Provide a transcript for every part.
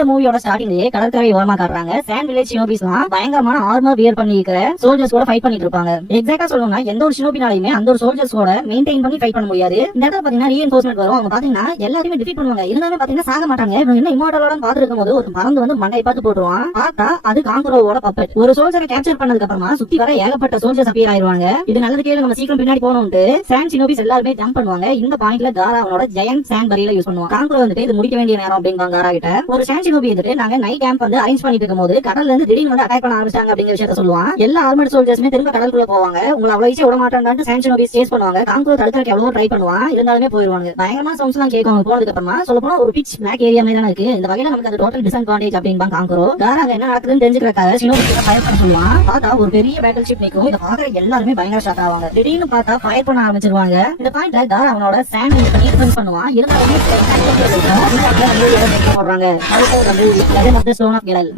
இந்த மூவியோட ஸ்டார்டிங்லயே கடற்கரை ஓரமா காட்டுறாங்க. சாண்ட் வில்லேஜ் ஷினோபிஸ்லாம் பயங்கரமான ஆர்மர் வியர் பண்ணி இருக்கிற சோல்ஜர்ஸோட ஃபைட் பண்ணிட்டு இருப்பாங்க. எக்ஸாக்ட்டா சொல்லணும்னா எந்த ஒரு ஷினோபினாலையுமே அந்த ஒரு சோல்ஜர்ஸோட மெயின்டைன் பண்ணி ஃபைட் பண்ண முடியாது. இந்த இடத்துல பாத்தீங்கன்னா ரீஎன்ஃபோர்ஸ்மென்ட் வரும். அவங்க பாத்தீங்கன்னா எல்லாருமே டிஃபீட் பண்ணுவாங்க. இருந்தாலும் பாத்தீங்கன்னா சாக மாட்டாங்க. என்ன இம்மோர்டலோட பாத்துருக்கும் போது ஒரு பறந்து வந்து மண்டையை பார்த்து போட்டுருவான். பார்த்தா அது காங்குரோவோட பப்பட். ஒரு சோல்ஜரை கேப்சர் பண்ணதுக்கு அப்புறமா சுத்தி வர ஏகப்பட்ட சோல்ஜர்ஸ் அப்பியர் ஆயிருவாங்க. இது நல்லது கேளு, நம்ம சீக்கிரம் பின்னாடி போகணும்னு சாண்ட் ஷினோபிஸ் எல்லாருமே ஜம்ப் பண்ணுவாங்க. இந்த பாயிண்ட்ல காரா அவனோட ஜெயண்ட் சாண்ட் பரியல யூஸ் பண்ணுவான். காங்குரோ வந்துட்டு இது முடிக்க வேண்டிய நேரம் அப்படிங்க காரா கிட்ட. ஒரு சாண்ட் ஷினோபி வந்துட்டு நாங்க நைட் கேம்ப் வந்து அரேஞ்ச் பண்ணிட்டு இருக்கும்போது கடல்ல இருந்து திடீர்னு வந்து அட்டாக் பண்ண ஆரம்பிச்சாங்க அப்படிங்கிற விஷயத்த சொல்லுவான். எல்லா ஆர்மர்ட் சோல்ஜர்ஸ்மே திரும்ப கடலுக்குள்ள போவாங்க. உங்களை அவ்வளவு ஈஸியா விட மாட்டாங்கன்னு சாண்ட் ஷினோபிஸ் சேஸ் பண்ணுவாங்க. காங்குரோ தடுக்கிறதுக்கு எவ்வளவு ட்ரை பண்ணுவான். இருந்தாலுமே போயிருவாங்க. பயங்கரமா சவுண்ட்ஸ் எல்லாம் கேட்கும். போனதுக்கு அப்புறமா சொல்ல போனா ஒரு பிட்ச் பிளாக் ஏரியா மாதிரி தான் இருக்கு. இந்த வகையில நமக்கு அது டோட்டல் டிஸ்அட்வான்டேஜ் அப்படின்பா காங்குரோ. காரா என்ன நடக்குதுன்னு தெரிஞ்சுக்கிறதுக்காக ஷினோபிஸ் ஃபயர் பண்ண சொல்லுவான். பார்த்தா ஒரு பெரிய பேட்டில் ஷிப் நிக்கும். இத பாக்குற எல்லாருமே பயங்கர ஷாக் ஆவாங்க. திடீர்னு பார்த்தா ஃபயர் பண்ண ஆரம்பிச்சிருவாங்க. இந்த பாயிண்ட்ல காரா அவனோட சாண்ட் யூஸ் பண்ணி டிஃபென்ஸ் பண்ணுவான். இருந்தாலுமே போடுறாங்க.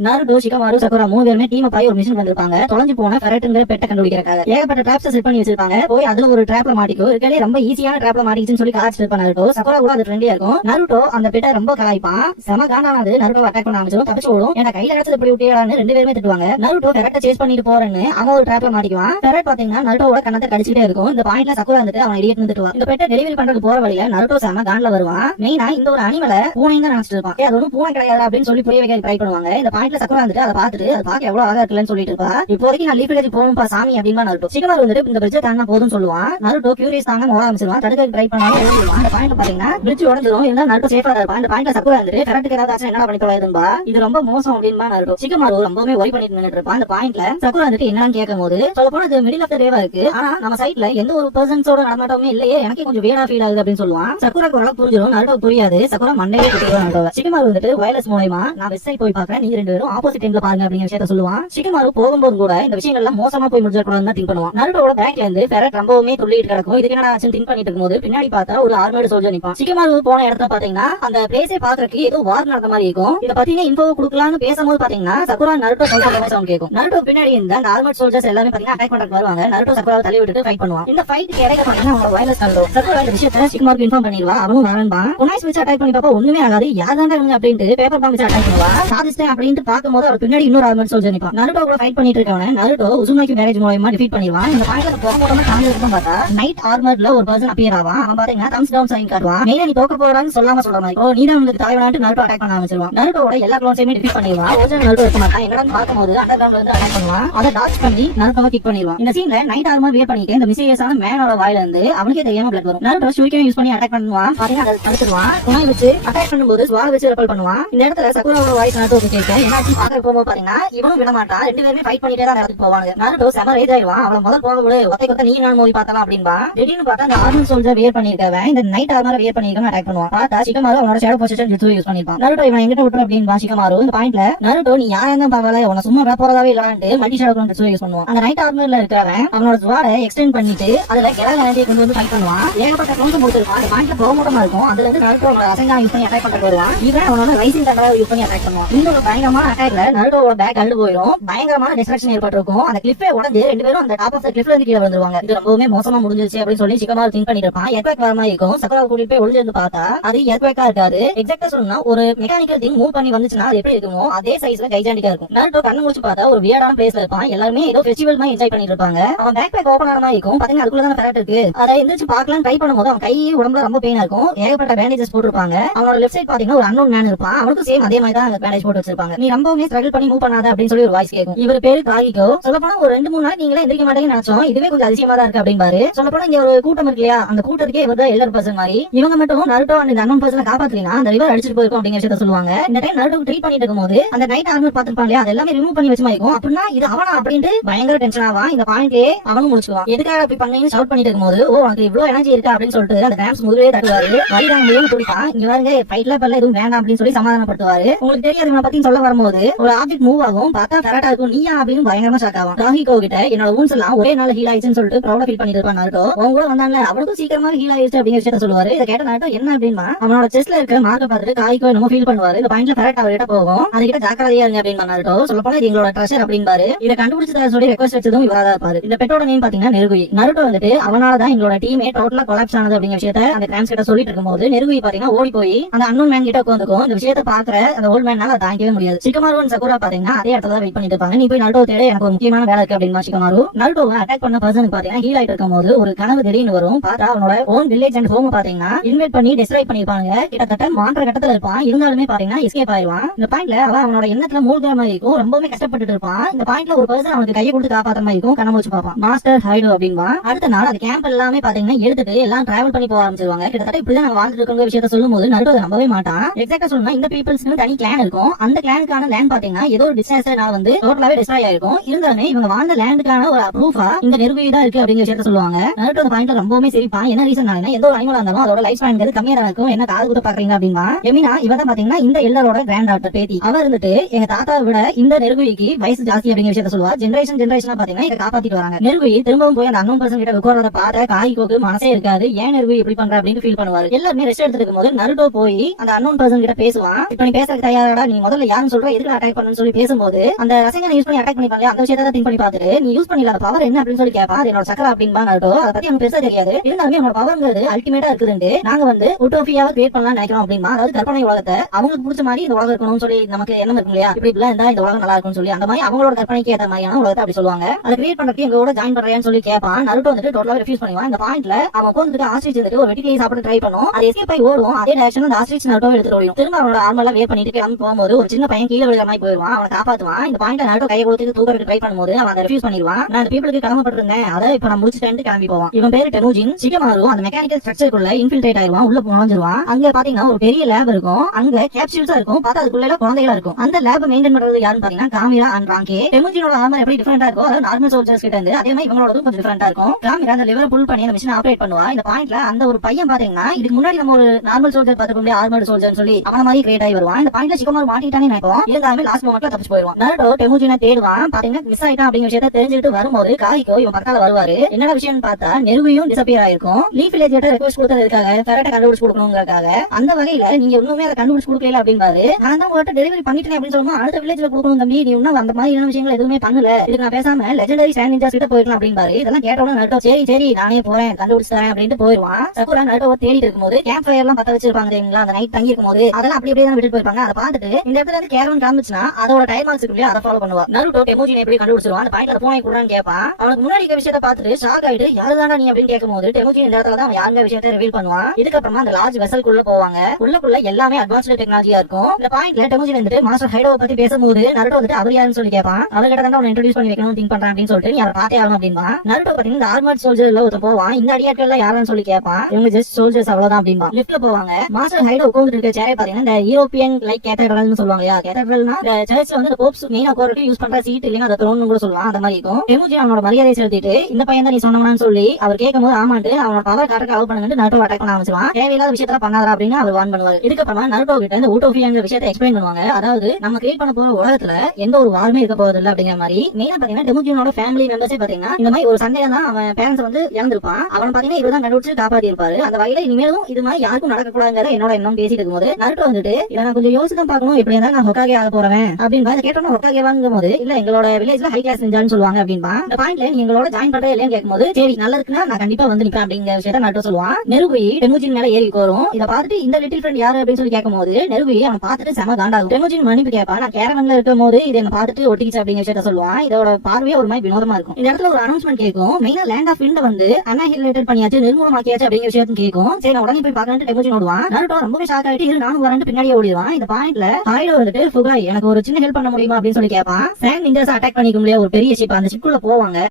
நருடோ, ஷிகமாரு, சகுரா மூணு பேருமே டீம் அப் ஆகி ஒரு மிஷன் வந்திருப்பாங்க. தொலைஞ்சு போன ஃபெரட்ங்கிற பெட்டை கண்டுபிடிக்கிறதுக்காக ஏகப்பட்ட ட்ராப்ஸ் செட் பண்ணி வச்சிருப்பாங்க. போய் அதுல ஒரு ட்ராப்ல மாட்டிக்கோ. இருக்கலே ரொம்ப ஈஸியான ட்ராப்ல மாட்டிச்சுன்னு சொல்லி காய்ச்சி இருப்பான் நருடோ. சகுரா கூட அது ஃப்ரெண்ட்லியா இருக்கும். நருடோ அந்த பெட்டை ரொம்ப கலாய்ப்பான். செம காண்டானது நருடோ அட்டாக் பண்ண ஆரம்பிச்சிடும். தப்பிச்சு ஓடும். ஏன்னா கையில கிடைச்சது இப்படி விட்டியாடான்னு ரெண்டு பேருமே திட்டுவாங்க. நருடோ ஃபெரட்டை சேஸ் பண்ணிட்டு போறேன்னு அவன் ஒரு ட்ராப்ல மாட்டிக்குவான். ஃபெரட் பாத்தீங்கன்னா நருடோவோட கண்ணத்தை கடிச்சிட்டே இருக்கும். இந்த பாயிண்ட்ல சகுரா வந்துட்டு அவன் இடியட் திட்டுவான். இந்த பெட்டை டெலிவரி பண்றதுக்கு போற வழியில நருடோ செம காண்ட்ல வருவான். மெயினா இந்த ஒரு அனிமலை பூனைன்னு தான் நினைச்சிட்டு இருப்பான். அது ஒன்றும் பூனை கிடையாது அப்படின்னு சொல்லி புரிய வைக்க ட்ரை பண்ணுவாங்க. இந்த பாயிண்ட்ல சக்குரா வந்துட்டு அதை பார்த்துட்டு அது பார்க்க எவ்வளவு அழகா இருக்குன்னு சொல்லிட்டு இருப்பா. இப்போதைக்கு நான் லீஃப் வில்லேஜ் போகணும்பா சாமி அப்படின்னு நருடோ. ஷிகமாரு வந்துட்டு இந்த பிரிட்ஜை தாங்க போதும்னு சொல்லுவான். நருடோ கியூரியஸ் தாங்க ஓட ஆரம்பிச்சிருவான். தடுக்க ட்ரை பண்ணாலும் ஓடிடுவான். இந்த பாயிண்ட்ல பாத்தீங்கன்னா பிரிட்ஜ் உடஞ்சிரும். இருந்தா நருடோ சேஃபா இருப்பான். இந்த பாயிண்ட்ல சக்குரா வந்துட்டு ஃபெரட்டுக்கு ஏதாவது ஆச்சு என்ன பண்ணி தொலைதும்பா. இது ரொம்ப மோசம் அப்படின்னு நருடோ. ஷிகமாரு ரொம்பவே ஒரி பண்ணிட்டு நின்னுட்டு இருப்பான். இந்த பாயிண்ட்ல சக்குரா வந்துட்டு என்னன்னு கேட்கும் போது சொல்ல போனா இது மிடில் ஆஃப் த டேவா இருக்கு. ஆனா நம்ம சைட்ல எந்த ஒரு பர்சன்ஸோட நடமாட்டமே இல்லையே, எனக்கு கொஞ்சம் வேடா ஃபீல் ஆகுது அப்படின்னு சொல்லுவான். சக்குராக்கு ஓரளவு புரிஞ்சிடும். நருடோ புரியாது. சக்குரா மண்டையே குட்டிடுவான் நருடோவை. ஷிகமாரு வந்துட்டு வயர்லெஸ் மூலமா நான் வெஸ்ட் சைட் போய் பாக்குறேன், நீங்க ரெண்டு பேரும் ஆப்போசிட் எண்ட்ல பாருங்க அப்படிங்கிற விஷயத்த சொல்லுவான். ஷிகமாரு போகும்போது கூட இந்த விஷயங்கள் எல்லாம் மோசமா போய் முடிஞ்சிடக்கூடாதுன்னு தான் திங்க் பண்ணுவான். நருடோட பேக்ல இருந்து ஃபெரட் ரொம்பவுமே துள்ளிட்டு கிடக்கும். இதுக்கு என்னடா ஆச்சுன்னு திங்க் பண்ணிட்டு இருக்கும்போது பின்னாடி பார்த்தா ஒரு ஆர்மர்டு சோல்ஜர் நிப்பான். ஷிகமாரு போன இடத்துல பாத்தீங்கன்னா அந்த பிளேஸே பாக்குறதுக்கு ஏதோ வார் நடந்த மாதிரி இருக்கும். இத பத்தின இன்ஃபோ கொடுக்கலாம்னு பேசும்போது பாத்தீங்கன்னா சக்குரா நருடோ சவுண்ட் கேட்கும். நருடோ பின்னாடி இருந்த அந்த ஆர்மர்டு சோல்ஜர்ஸ் எல்லாமே பாத்தீங்கன்னா அட்டாக் பண்றதுக்கு வருவாங்க. நருடோ சக்குராவை தள்ளி விட்டுட்டு ஃபைட் பண்ணுவான். இந்த ஃபைட்டுக்கு இடையில பாத்தீங்கன்னா அவங்க வயர்லெஸ் நருடோ சக்குரா இந்த விஷயத்தை ஷிகமாருக்கு இன்ஃபார்ம் பண்ணிடுவா. அவனும் வரேன்பா. கொனாய்ஸ் வச்சு அட்டாக் பண்ணி பாப்பா ஒண்ணுமே ஆகாது. யாராங்க அப்படின்ட்டு பேப்பர் பாம்பு வச்சு அட்டாக் பண்ணுவா. சாதிச்சிட்டேன் அப்படின்ட்டு பாக்கும்போது அவர் பின்னாடி இன்னொரு ஆர்மர்டு சோல்ஜர் நிப்பான். நருடோ கூட ஃபைட் பண்ணிட்டு இருக்கவன நருடோ உசுமாக்கி மேரேஜ் மூலமா டிஃபீட் பண்ணிடுவான். இந்த பாயிண்ட்ல போகும்போது காமிச்சிருக்கும் பார்த்தா நைட் ஆர்மர்ல ஒரு பர்சன் அப்பியர் ஆவான். அவன் பாத்தீங்கன்னா தம்ஸ் டவுன் சைன் காட்டுவான். மெயினா நீ தோக்க போறான்னு சொல்லாம சொல்ற மாதிரி ஓ நீதான் உங்களுக்கு தலைவனாட்டு நருடோ அட்டாக் பண்ண ஆரம்பிச்சிருவான். நருடோட எல்லா க்ளோன்ஸையுமே டிஃபீட் பண்ணிடுவான். ஒரிஜினல் நருடோ இருக்க மாட்டான். என்னன்னு பாக்கும்போது அண்டர் கிரவுண்ட்ல இருந்து அட்டாக் பண்ணுவான். அதை டாச் பண்ணி நருடோவை கிக் பண்ணிடுவான். இந்த சீன்ல நைட் ஆர்மர் வியர் பண்ணிட்டு இந்த மிஸ்டீரியஸான மேனோட வாயில இருந்து அவனுக்கே தெரியாம பிளட் வரும். நருடோ ஷூரிகன் யூஸ் பண்ணி அட்டாக் பண்ணுவான். பாத்தீங்கன்னா அதை தடுத்துடுவான். குணாய் வச்சு அட்டாக் பண்ணும்போது ஸ்வாக வச்சு ரெப்பல் பண்ணுவான். இந்த இடத்துல சக்குராவோட வாய்ஸ் நருடோக்கு கேட்கும். என்னாச்சு பாக்க போகும்போது பாத்தீங்கன்னா இவனும் விட மாட்டான். ரெண்டு பேருமே ஃபைட் பண்ணிட்டே தான் இடத்துக்கு போவாங்க. நருடோ செம ரேஜ் ஆயிடுவான். அவளை முதல் போக விடு, ஒத்தை கொத்த நீ நான் மோதி பார்த்தலாம் அப்படின்பா. திடீர்னு பார்த்தா அந்த ஆர்மர் சோல்ஜர் வியர் பண்ணிருக்கவன் இந்த நைட் ஆர்மர் வியர் பண்ணிருக்கவன் அட்டாக் பண்ணுவான். பார்த்தா ஷிகமாரு அவனோட ஷேடோ பொசிஷன் ஜுட்சு யூஸ் பண்ணிருப்பான். நருடோ இவன் எங்கிட்ட விட்டுரு அப்படின்பா ஷிகமாரு. இந்த பாயிண்ட்ல நருடோ நீ யாரா இருந்தா பாக்கல, உன சும்மா விட போறதாவே இல்லான்ட்டு மல்டி ஷேடோ ஜுட்சு யூஸ் பண்ணுவான். அந்த நைட் ஆர்மர்ல இருக்கிறவன் அவனோட ஸ்வாடை எக்ஸ்டெண்ட் பண்ணிட்டு அதுல கெரல் எனர்ஜியை கொண்டு வந்து ஃபைட் பண்ணுவான். ஏகப்பட்ட க்ளோன்ஸ் கொடுத்துருப்பான். அந்த பாயிண்ட்ல ப்ரோமோட்டமா இருக்கும். அதுல இருந்து நருடோ அவனோட அசங்கா யூஸ் பண்ணி அட்டாக் பண்ணிட்டு வருவான். இவன் அவனோட ரைசிங் தண்டரா யூஸ் பண்ணி அட்டாக் பண்ணுவான். இந்த ஒரு பயங்கரமான அட்டாக்ல நருடோவோட பேக் அழுது போயிடும். பயங்கரமான டிஸ்ட்ரக்ஷன் ஏற்பட்டிருக்கும். அந்த கிளிஃபே உடஞ்சு ரெண்டு பேரும் அந்த டாப் ஆஃப் த கிளிஃப்ல இருந்து கீழே விழுந்துருவாங்க. இது ரொம்பவே மோசமா முடிஞ்சிருச்சு அப்படின்னு சொல்லி ஷிகமாரு திங்க் பண்ணிட்டு இருப்பான். எர்த்குவேக் வர மாதிரி இருக்கும். சக்குராவை கூட்டிட்டு போய் ஒளிஞ்சிருந்து பார்த்தா அது எர்த்குவேக்கா இருக்காது. எக்ஸாக்ட்டா சொல்லணும்னா ஒரு மெக்கானிக்கல் திங் மூவ் பண்ணி வந்துச்சுன்னா அது எப்படி இருக்குமோ அதே சைஸ்ல கைஜாண்டிக்கா இருக்கும். நருடோ கண்ணு முடிச்சு பார்த்தா ஒரு வியர்டான பிளேஸ்ல இருப்பான். எல்லாருமே ஏதோ ஃபெஸ்டிவல் மாதிரி என்ஜாய் பண்ணிட்டு இருப்பாங்க. அவன் பேக் பேக் ஓபன் ஆன மாதிரி இருக்கும். பாத்தீங்கன்னா அதுக்குள்ளதான் ஃபெரட் இருக்கு. அதை எந்திரிச்சு பார்க்கலாம் ட்ரை பண்ணும்போது அவன் கை உடம்புல ரொம்ப பெயினா இருக்கும். ஏகப்பட்ட பேண்டேஜஸ் போட்டுருப்பாங்க. அவனோட லெஃப்ட் சைட் பாத்தீங்கன்னா ஒரு அன்னோன் மேன் இருப்பான். அவனுக்கு சேம் அதே மாதிரி தான் பேண்டேஜ் போட்டு வச்சிருப்பாங்க. நீ ரொம்பவே ஸ்ட்ரகிள் பண்ணி மூவ் பண்ணாத அப்படின்னு சொல்லி ஒரு வாய்ஸ் கேட்கும். இவர் பேரு காகிகோ. சொல்லப்போனா ஒரு 2-3 நாள் நீங்களே எந்திரிக்க மாட்டேங்கன்னு நினைச்சோம். இதுவே கொஞ்சம் அதிசயமா தான் இருக்கு அப்படின்பாரு. சொல்லப்போனா இங்க ஒரு கூட்டம் இருக்கு இல்லையா, அந்த கூட்டத்துக்கே இவர் தான் எல்லர் பர்சன் மாதிரி. இவங்க மட்டும் நருடோ அந்த அன்னோன் பர்சனை காப்பாத்தலனா அந்த ரிவர் அடிச்சிட்டு போயிருக்கும் அப்படிங்கிற விஷயத்த சொல்லுவாங்க. இந்த டைம் நருடோ ட்ரீட் பண்ணிட்டு இருக்கும்போது அந்த நைட் ஆர்மர் பாத்துருப்பாங்க இல்லையா, அது எல்லாமே ரிமூவ் பண்ணி வச்சு மாதிரி இருக்கும். அப்படின்னா இது அவனா அப்படின்ட்டு பயங்கர டென்ஷன் ஆவான். இந்த பாயிண்ட்லயே அவனும் முடிச்சுவான். எதுக்காக அப்படி பண்ணீங்கன்னு ஷவுட் பண்ணிட்டு இருக்கும்போது ஓ உனக்கு இவ்வளவு எனர்ஜி இருக்கா அப்படின்னு சொல்லிட்டு அந்த கிராம்ஸ் முதலே தட்டுவாரு. வழிதான் முடியும் துடிப்பான். இங்க பாருங்க ஃபைட்ல பல்ல எதுவும் வேண்டாம் அப்படின்னு சொல்லி சமாதானப்படுத்துவாரு. உங்களுக்கு தெரியாது இவனை பத்தி சொல்ல வரும்போது ஒரு ஆப்ஜெக்ட் மூவ் ஆகும். பார்த்தா ஃபெரட்டா இருக்கும். நீயா அப்படின்னு பயங்கரமா ஷாக் ஆகும். காகிகோ கிட்ட என்னோட ஊன்ஸ் எல்லாம் ஒரே நாள் ஹீல் ஆயிடுச்சுன்னு சொல்லிட்டு ப்ரௌடா ஃபீல் பண்ணிட்டு இருப்பான் நருடோ. அவங்க கூட வந்தான்ல அவனுக்கும் சீக்கிரமா ஹீல் ஆயிடுச்சு அப்படிங்கிற விஷயத்த சொல்லுவாரு. இதை கேட்ட நருடோ என்ன அப்படின்னா அவனோட செஸ்ட்ல இருக்கிற மார்க்க பார்த்துட்டு காகிகோ என்னமோ ஃபீல் பண்ணுவாரு. இந்த பாயிண்ட்ல ஃபெரட் அவர்கிட்ட போகும். அதுகிட்ட ஜாக்கிரதையா இருங்க அப்படின்னு நருடோ. சொல்ல போனா இது எங்களோட ட்ரெஷர் அப்படின்பாரு. இதை கண்டுபிடிச்சதா சொல்லி ரெக்வஸ்ட் வச்சதும் இவராதான் இருப்பாரு. இந்த பெட்டோட நேம் பாத்தீங்கன்னா நெருகுயி. நருடோ வந்துட்டு அவனாலதான் எங்களோட டீமே டோட்டலா கொலாப்ஸ் ஆனது அப்படிங்கிற விஷயத்த அந்த கிராம்ஸ் கிட்ட சொல்லிட்டு இருக்கும்போது நெருகுயி பாத்தீங்கன்னா ஓடி போய் அந்த அன்னோன் மேன் கிட்ட உட்காந்துக்கும். இந்த விஷயத்த பாக்குற இருக்கிற அந்த ஓல்ட் மேனால தாங்கிக்கவே முடியாது. ஷிகமாரு சகுரா பாத்தீங்கன்னா அதே இடத்துல வெயிட் பண்ணிட்டு இருப்பாங்க. நீ போய் நருட்டோ தேட, எனக்கு ஒரு முக்கியமான வேலை இருக்கு அப்படின்னு ஷிகமாரு நருட்டோவை அட்டாக் பண்ண பர்சனுக்கு பாத்தீங்கன்னா ஹீல் ஆயிட்டு இருக்கும் போது ஒரு கனவு திடீர்னு வரும். பார்த்தா அவனோட ஓன் வில்லேஜ் அண்ட் ஹோம் பாத்தீங்கன்னா இன்வைட் பண்ணி டிஸ்ட்ராய் பண்ணிருப்பாங்க. கிட்டத்தட்ட மாற்ற கட்டத்துல இருப்பான். இருந்தாலுமே பாத்தீங்கன்னா எஸ்கேப் ஆயிடுவான். இந்த பாயிண்ட்ல அவனோட எண்ணத்துல மூழ்கிற மாதிரி இருக்கும். ரொம்பவே கஷ்டப்பட்டு இருப்பான். இந்த பாயிண்ட்ல ஒரு பர்சன் அவனுக்கு கையை கொடுத்து காப்பாற்ற மாதிரி இருக்கும். கண்ண வச்சு பார்ப்பான். மாஸ்டர் ஹைடோ அப்படின்பா. அடுத்த நாள் அந்த கேம்ப் எல்லாமே பாத்தீங்கன்னா எடுத்துட்டு எல்லாம் டிராவல் பண்ணி போக ஆரம்பிச்சிருவாங்க. கிட்டத்தட்ட இப்படிதான் நாங்க வாழ்ந்துட்டு இருக்கிற விஷயத்த சொல்லும் போது நருட்டோ நம்பவே மாட்டான். எக்ஸாக்டா சொல்லணும்னா இந்த பீப்புள்ஸ்க்கு தனி கிளான் இருக்கும். அந்த கிளானுக்கான லேண்ட் பாத்தீங்கன்னா ஏதோ ஒரு டிசாஸ்டர்னால வந்து டோட்டலாவே டிஸ்ட்ராய் ஆயிருக்கும். இருந்தாலுமே இவங்க வாழ்ந்த லேண்டுக்கான ஒரு ப்ரூஃபா இந்த நெருவி தான் இருக்கு அப்படிங்கிற விஷயத்த சொல்லுவாங்க. நருட்டோ அந்த பாயிண்ட்ல ரொம்பவே சிரிப்பான். என்ன ரீசன் எந்த ஒரு அனிமலா இருந்தாலும் அதோட லைஃப் ஸ்பேன் கம்மியா தான் இருக்கும். என்ன காது கூட பாக்குறீங்க அப்படின்னா எமினா இவதான் பாத்தீங்கன்னா இந்த எல்லரோட கிராண்ட் டாட்டர் பேத்தி. அவ இருந்துட்டு எங்க தாத்தாவை விட இந்த நெருகுயிக்கு வயசு ஜாஸ்தி அப்படிங்கிற விஷயத்த சொல்லுவா. ஜெனரேஷனா பாத்தீங்கன்னா இதை காப்பாத்திட்டு வராங்க. நெருகுயி திரும்பவும் போய் அந்த அன்னோன் பர்சன் கிட்ட உட்காரத பார்த்த காய்கோக்கு மனசே இருக்காது. ஏன் நெருகுயி இப்படி பண்ற அப்படின்னு ஃபீல் பண்ணுவாரு. எல்லாருமே ரெஸ்ட் எடுத்துட்டு இருக்கும் போது நருட்டோ போய் அந்த அன்னோன் பர்சன் கிட்ட பேசுவான். இப்ப நீ பேச தயாரா, நீ முதல்ல யாருன்னு சொல்ற, எதுக்கு அட்டாக் பண்ணு சொல்லி பேசும்போது அந்த ரசங்கனை யூஸ் பண்ணி அட்டாக் பண்ணிப்பாங்க. அந்த விஷயத்தை திங்க் பண்ணி பார்த்துட்டு நீ யூஸ் பண்ணல பவர் என்ன அப்படின்னு சொல்லி கேட்பான். என்னோட சக்கர அப்படின்பா நருட்டோ. அதை பத்தி அவனுக்கு பெருசா தெரியாது. இருந்தாலுமே அவனோட பவர்ங்கிறது அல்டிமேட்டா இருக்குதுன்னு நாங்க வந்து உட்டோபியாவை கிரியேட் பண்ணலாம் நினைக்கிறோம் அப்படின்னா, அதாவது கற்பனை உலகத்தை அவங்களுக்கு பிடிச்ச மாதிரி இந்த உலகம் இருக்கணும்னு சொல்லி நமக்கு எண்ணம் இருக்கும் இல்லையா, இப்படி எல்லாம் இருந்தா இந்த உலகம் நல்லா இருக்கும்னு சொல்லி அந்த மாதிரி அவங்களோட கற்பனைக்கு ஏற்ற மாதிரியான உலகத்தை அப்படி சொல்லுவாங்க. அதை கிரியேட் பண்றதுக்கு எங்களோட ஜாயின் பண்றேன்னு சொல்லி கேட்பான். நருட்டோ வந்துட்டு டோட்டலா ரிஃப்யூஸ் பண்ணுவான். இந்த பாயிண்ட்ல அவன் உட்கார்ந்துட்டு ஆஸ்ட்ரிச் வந்துட்டு ஒரு வெட்டியை சாப்பிட ட்ரை பண்ணும். அது எஸ்கேப் ஆகி ஓடும். அதே டைரக்ஷன் அந்த ஆஸ்ட்ரிச் நருட்டோ எடுத்து ஓடும். திரும்ப அவனோட ஆர்மலா வேர் பண்ணிட்டு கிளம்பி போகும்போது ஒரு சின்ன பையன் கீழே விழுகிற மாதிரி போயிடுவான். அவனை காப்பாத்துவான். இந்த பாயிண்ட்ல நருட்டோ கையை கொடுத்து தூக்கறதுக்கு ட்ரை பண்ணும்போது அவன் அதை ரிஃப்யூஸ் பண்ணிடுவான். நான் அந்த பீப்புளுக்கு கிளம்பப்பட்டிருந்தேன், அதை இப்ப நான் முடிச்சுட்டு கிளம்பி போவான். இவன் பேரு டெமுஜின். ஷிகமாரு அந்த மெக்கானிக்கல் ஸ்ட்ரக்சருக்குள்ள இன்ஃபில்ட்ரேட் ஆயிடுவான். உள்ள நுழைஞ்சிருவான். அங்க பாத்தீங்கன்னா ஒரு பெரிய லேப் இருக்கும். அங்க கேப்சூல்ஸா இருக்கும். பார்த்தா அதுக்குள்ள குழந்தைகளா இருக்கும். அந்த லேப் மெயின்டைன் பண்றது யாருன்னு பாத்தீங்கன்னா காமிரா அண்ட் ராங்கே. டெமுஜினோட ஆர்மர் எப்படி டிஃபரெண்டா இருக்கும், அதாவது நார்மல் சோல்ஜர்ஸ் கிட்ட இருந்து, அதே மாதிரி இவங்களோட கொஞ்சம் டிஃபரெண்டா இருக்கும். காமிரா அந்த லிவரை புல் பண்ணி அந்த மிஷினை ஆபரேட் பண்ணுவா. இந்த பாயிண்ட்ல அந்த ஒரு பையன் பாத்தீங்கன்னா இதுக்கு முன்னாடி நம்ம ஒரு நார்மல் சோல்ஜர் பார்த்துக்கோங்க, ஆர்மர்டு சோல்ஜர் சொல்லி அவன மாதிரி கிரியேட் ஆகி வருவான். இந்த பாயிண்ட்ல ஷிகமாரு மாட்டிட்டானே நினைப்போம். இருந்தாலுமே லாஸ்ட் மொமெண்ட்ல தப்பிச்சு போயிடுவான். நருட்டோ டெமுஜினை தேடுவான். பாத்தீங்கன்னா மிஸ் ஆயிட்டான் அப்படிங்கிற விஷயத்தை தெரிஞ்சுட்டு வரும்போது காய்கோ இவன் பக்கத்துல வருவாரு. என்னடா விஷயம்னு பார்த்தா நெருவியும் டிசப்பியர் ஆயிருக்கும். லீஃப் வில்லேஜ் கிட்ட ரெக்வெஸ்ட் கொடுத்ததுக்காக ஃபெரட்டை கண்டுபிடிச்சு கொடுக்கணுங்கிறதுக்காக அந்த வகையில நீங்க இன்னுமே அதை கண்டுபிடிச்சு கொடுக்கல அப்படின்பாரு. நான் தான் உங்கள்கிட்ட டெலிவரி பண்ணிட்டேன் அப்படின்னு சொல்லுவோம். அடுத்த வில்லேஜ்ல கொடுக்கணும் தம்பி, நீ இன்னும் அந்த மாதிரியான விஷயங்கள் எதுவுமே பண்ணல, இதுக்கு நான் பேசாம லெஜெண்டரி ஸ்டாண்ட் நிஞ்சாஸ் கிட்ட போயிடலாம் அப்படின்பாரு. இதெல்லாம் கேட்டோட நருட்டோ சரி சரி நானே போறேன் கண்டுபிடிச்சு தரேன் அப்படின்ட்டு போயிடுவான். சகுரா நருட்டோவை தேடிட்டு இருக்கும்போது கேம்ப் ஃபயர் எல்லாம் பத்த வச்சிருப்பாங்க தெரியுங்களா, அந்த நைட் தங்கி இருக்கும் போது அதெல்லாம் அப்படி அப்படியே தான் விட்டுட்டு போயிருப்பாங்க. அதை பார்த்துட்டு இந்த இடத்துல இருந்து கேரவன் காமிச்சுன்னா அதோட டைம் மார்க்ஸ் இருக்கு, அதை ஃபாலோ பண்ணுவா. நருட்டோ டெமுஜினை எப்படி கண்டுபிடிச்சிருவான். அந்த பாயிண்ட்ல பூனை கூடான்னு கேட்பான். அவனுக்கு முன்னாடி இருக்க விஷயத்தை பார்த்துட்டு ஷாக் ஆயிட்டு யாருதானா நீ அப்படின்னு கேட்கும்போது டெமுஜின் இந்த இடத்துல தான் அவன் யாருங்க விஷயத்தை ரிவீல் பண்ணுவான். இதுக்கப்புறமா அந்த லார்ஜ் வெசல்குள்ள போவாங்க. உள்ளுக்குள்ள எல்லாமே அட்வான்ஸ்டு டெக்னாலஜியா இருக்கும். இந்த பாயிண்ட்ல டெமுஜின் வந்துட்டு மாஸ்டர் ஹைடோவை பத்தி பேசும்போது நருட்டோ வந்துட்டு அவர் யாருன்னு சொல்லி கேட்பான். அவர்கிட்ட தான் அவனை இன்ட்ரோடியூஸ் பண்ணி வைக்கணும் திங்க் பண்றான் அப்படின்னு சொல்லிட்டு நீ அதை பார்த்தே ஆகணும் அப்படின்பா. நருட்டோ பாத்தீங்கன்னா இந்த ஆர்மர்ட் சோல்ஜர்ல ஒருத்த போவான். இந்த அடியாட்கள் யாருன்னு சொல்லி கேட்பான். இவங்க ஜஸ்ட் சோல்ஜர்ஸ் அவ்வளவுதான் அப்படின்பா. லிஃப்ட்ல போவாங்க. மாஸ்டர் ஹைடோ உட்கார்ந்து இருக்க சேரை பாத்தீங்கன்னா இந்த யூரோப்பியன் லைக் கேத்தட்ரல்னு சொல்லுவாங்க இல்லையா, கேத்தட்ரல்னா இந்த சர்ச்ல வந்து போப்ஸ் மெயினா உட்கார்ந்து யூஸ் பண்ற சீட் இல்லைன்னா அதை த்ரோன் கூட சொல்லலாம். அந்த மாதிரி இருக்கும். டெமுஜின் அவனோட மரியாதை செலுத்திட்டு இந்த பையன் தான் நீ சொன்னவனான்னு சொல்லி அவர் கேட்கும்போது ஆமாண்டு அவனோட பவர் காட்டுறதுக்கு அலோவ் பண்ணுங்க நருட்டோ அட்டாக் பண்ண ஆரம்பிச்சுவான். தேவையில்லாத விஷயத்த பண்ணாதா அப்படின்னு அவர் வார்ன் பண்ணுவார். இதுக்கப்புறமா நருட்டோ கிட்ட இந்த ஊட்டோபியாங்கிற விஷயத்தை எக்ஸ்பிளைன் பண்ணுவாங்க. அதாவது நம்ம கிரியேட் பண்ண போற உலகத்துல எந்த ஒரு வாருமே இருக்க போறது இல்ல அப்படிங்கிற மாதிரி. மெயினா பாத்தீங்கன்னா டெமுஜினோட ஃபேமிலி மெம்பர்ஸே பாத்தீங்கன்னா இந்த மாதிரி ஒரு சண்டையில தான் அவன் பேரண்ட்ஸ் வந்து இறந்திருப்பான். அவன் பாத்தீங்கன்னா இவர்தான் கண்டுபிடிச்சு காப்பாத்தி இருப்பாரு. அந்த வகையில இனிமேலும் இது மாதிரி யாருக்கும் நடக்கக்கூடாதுங்கிற என்னோட எண்ணம் பேசிட்டு இருக்கும்போது நருட்டோ வந்துட்டு இதை நான் கொஞ்சம் யோசிக்க பார்க்கணும், இப்படி இருந்தா நான் ஹொக்காகே ஆக போறேன் அப்படின்னு கேட்டோம்னா ஹொக்காகே வாங்கும் போது இல்ல எங்களோட வில்லேஜ்ல ஹை கிளாஸ் நிஞ்சான்னு சொல்லுவாங்க அப்படின்பா. இந்த பாயிண்ட்ல நீ எங்களோட ஜாயின் பண்ற இல்லையான்னு கேட்கும்போது சரி நல்லா இருக்குன்னா நான் கண்டிப்பா வந்து நிப்பேன் அப்படிங்கிற விஷயத்த நருட்டோ சொல்லுவான். நெருகுயி டெமுஜின் மேல ஏறி வரும். இதை பார்த்துட்டு இந்த லிட்டில் ஃப்ரெண்ட் யாரு அப்படின்னு சொல்லி கேட்கும்போது நெருகுயி அவன் பார்த்துட்டு செம காண்டாகும். டெமுஜின் மன்னிப்பு கேட்பான். நான் கேரவன்ல இருக்கும் போது இதை என்ன பார்த்துட்டு ஒட்டிக்கிச்சு அப்படிங்கிற விஷயத்த சொல்லுவான். இதோட பார்வையே ஒரு மாதிரி வினோதமா இருக்கும். இந்த இடத்துல ஒரு அனௌன்ஸ்மெண்ட் கேட்கும். மெயினா லேண்ட் ஆஃப் விண்ட் வந்து அன்ஹிலேட்டட் பண்ணியாச்சு, நிர்மூலமாக்கியாச்சு அப்படிங்கிற விஷயத்தை கேட்கும். சரி நான் உடனே போய் பார்க்கணும்னு டெமுஜின் ஓடுவான். நருட்டோ ரொம்பவே ஷாக் ஆயிட்டு இரு நானும் வரேன் பின்னாடியே ஓடிடுவான். இந்த பாயிண்ட்ல ஹைடோ வந்துட்டு ஃபுகாய் எனக்கு ஒரு சின்ன ஹெல்ப் பண்ண முடியுமா அப்படின்னு சொல்லி கேட்பான். சாண்ட் நிஞ்சாஸ் அட்டாக் பண்ணிக்க முடியாது ஒரு பெரிய ஷிப், அந்த ஷிப்புக்குள்ள போவாங்க.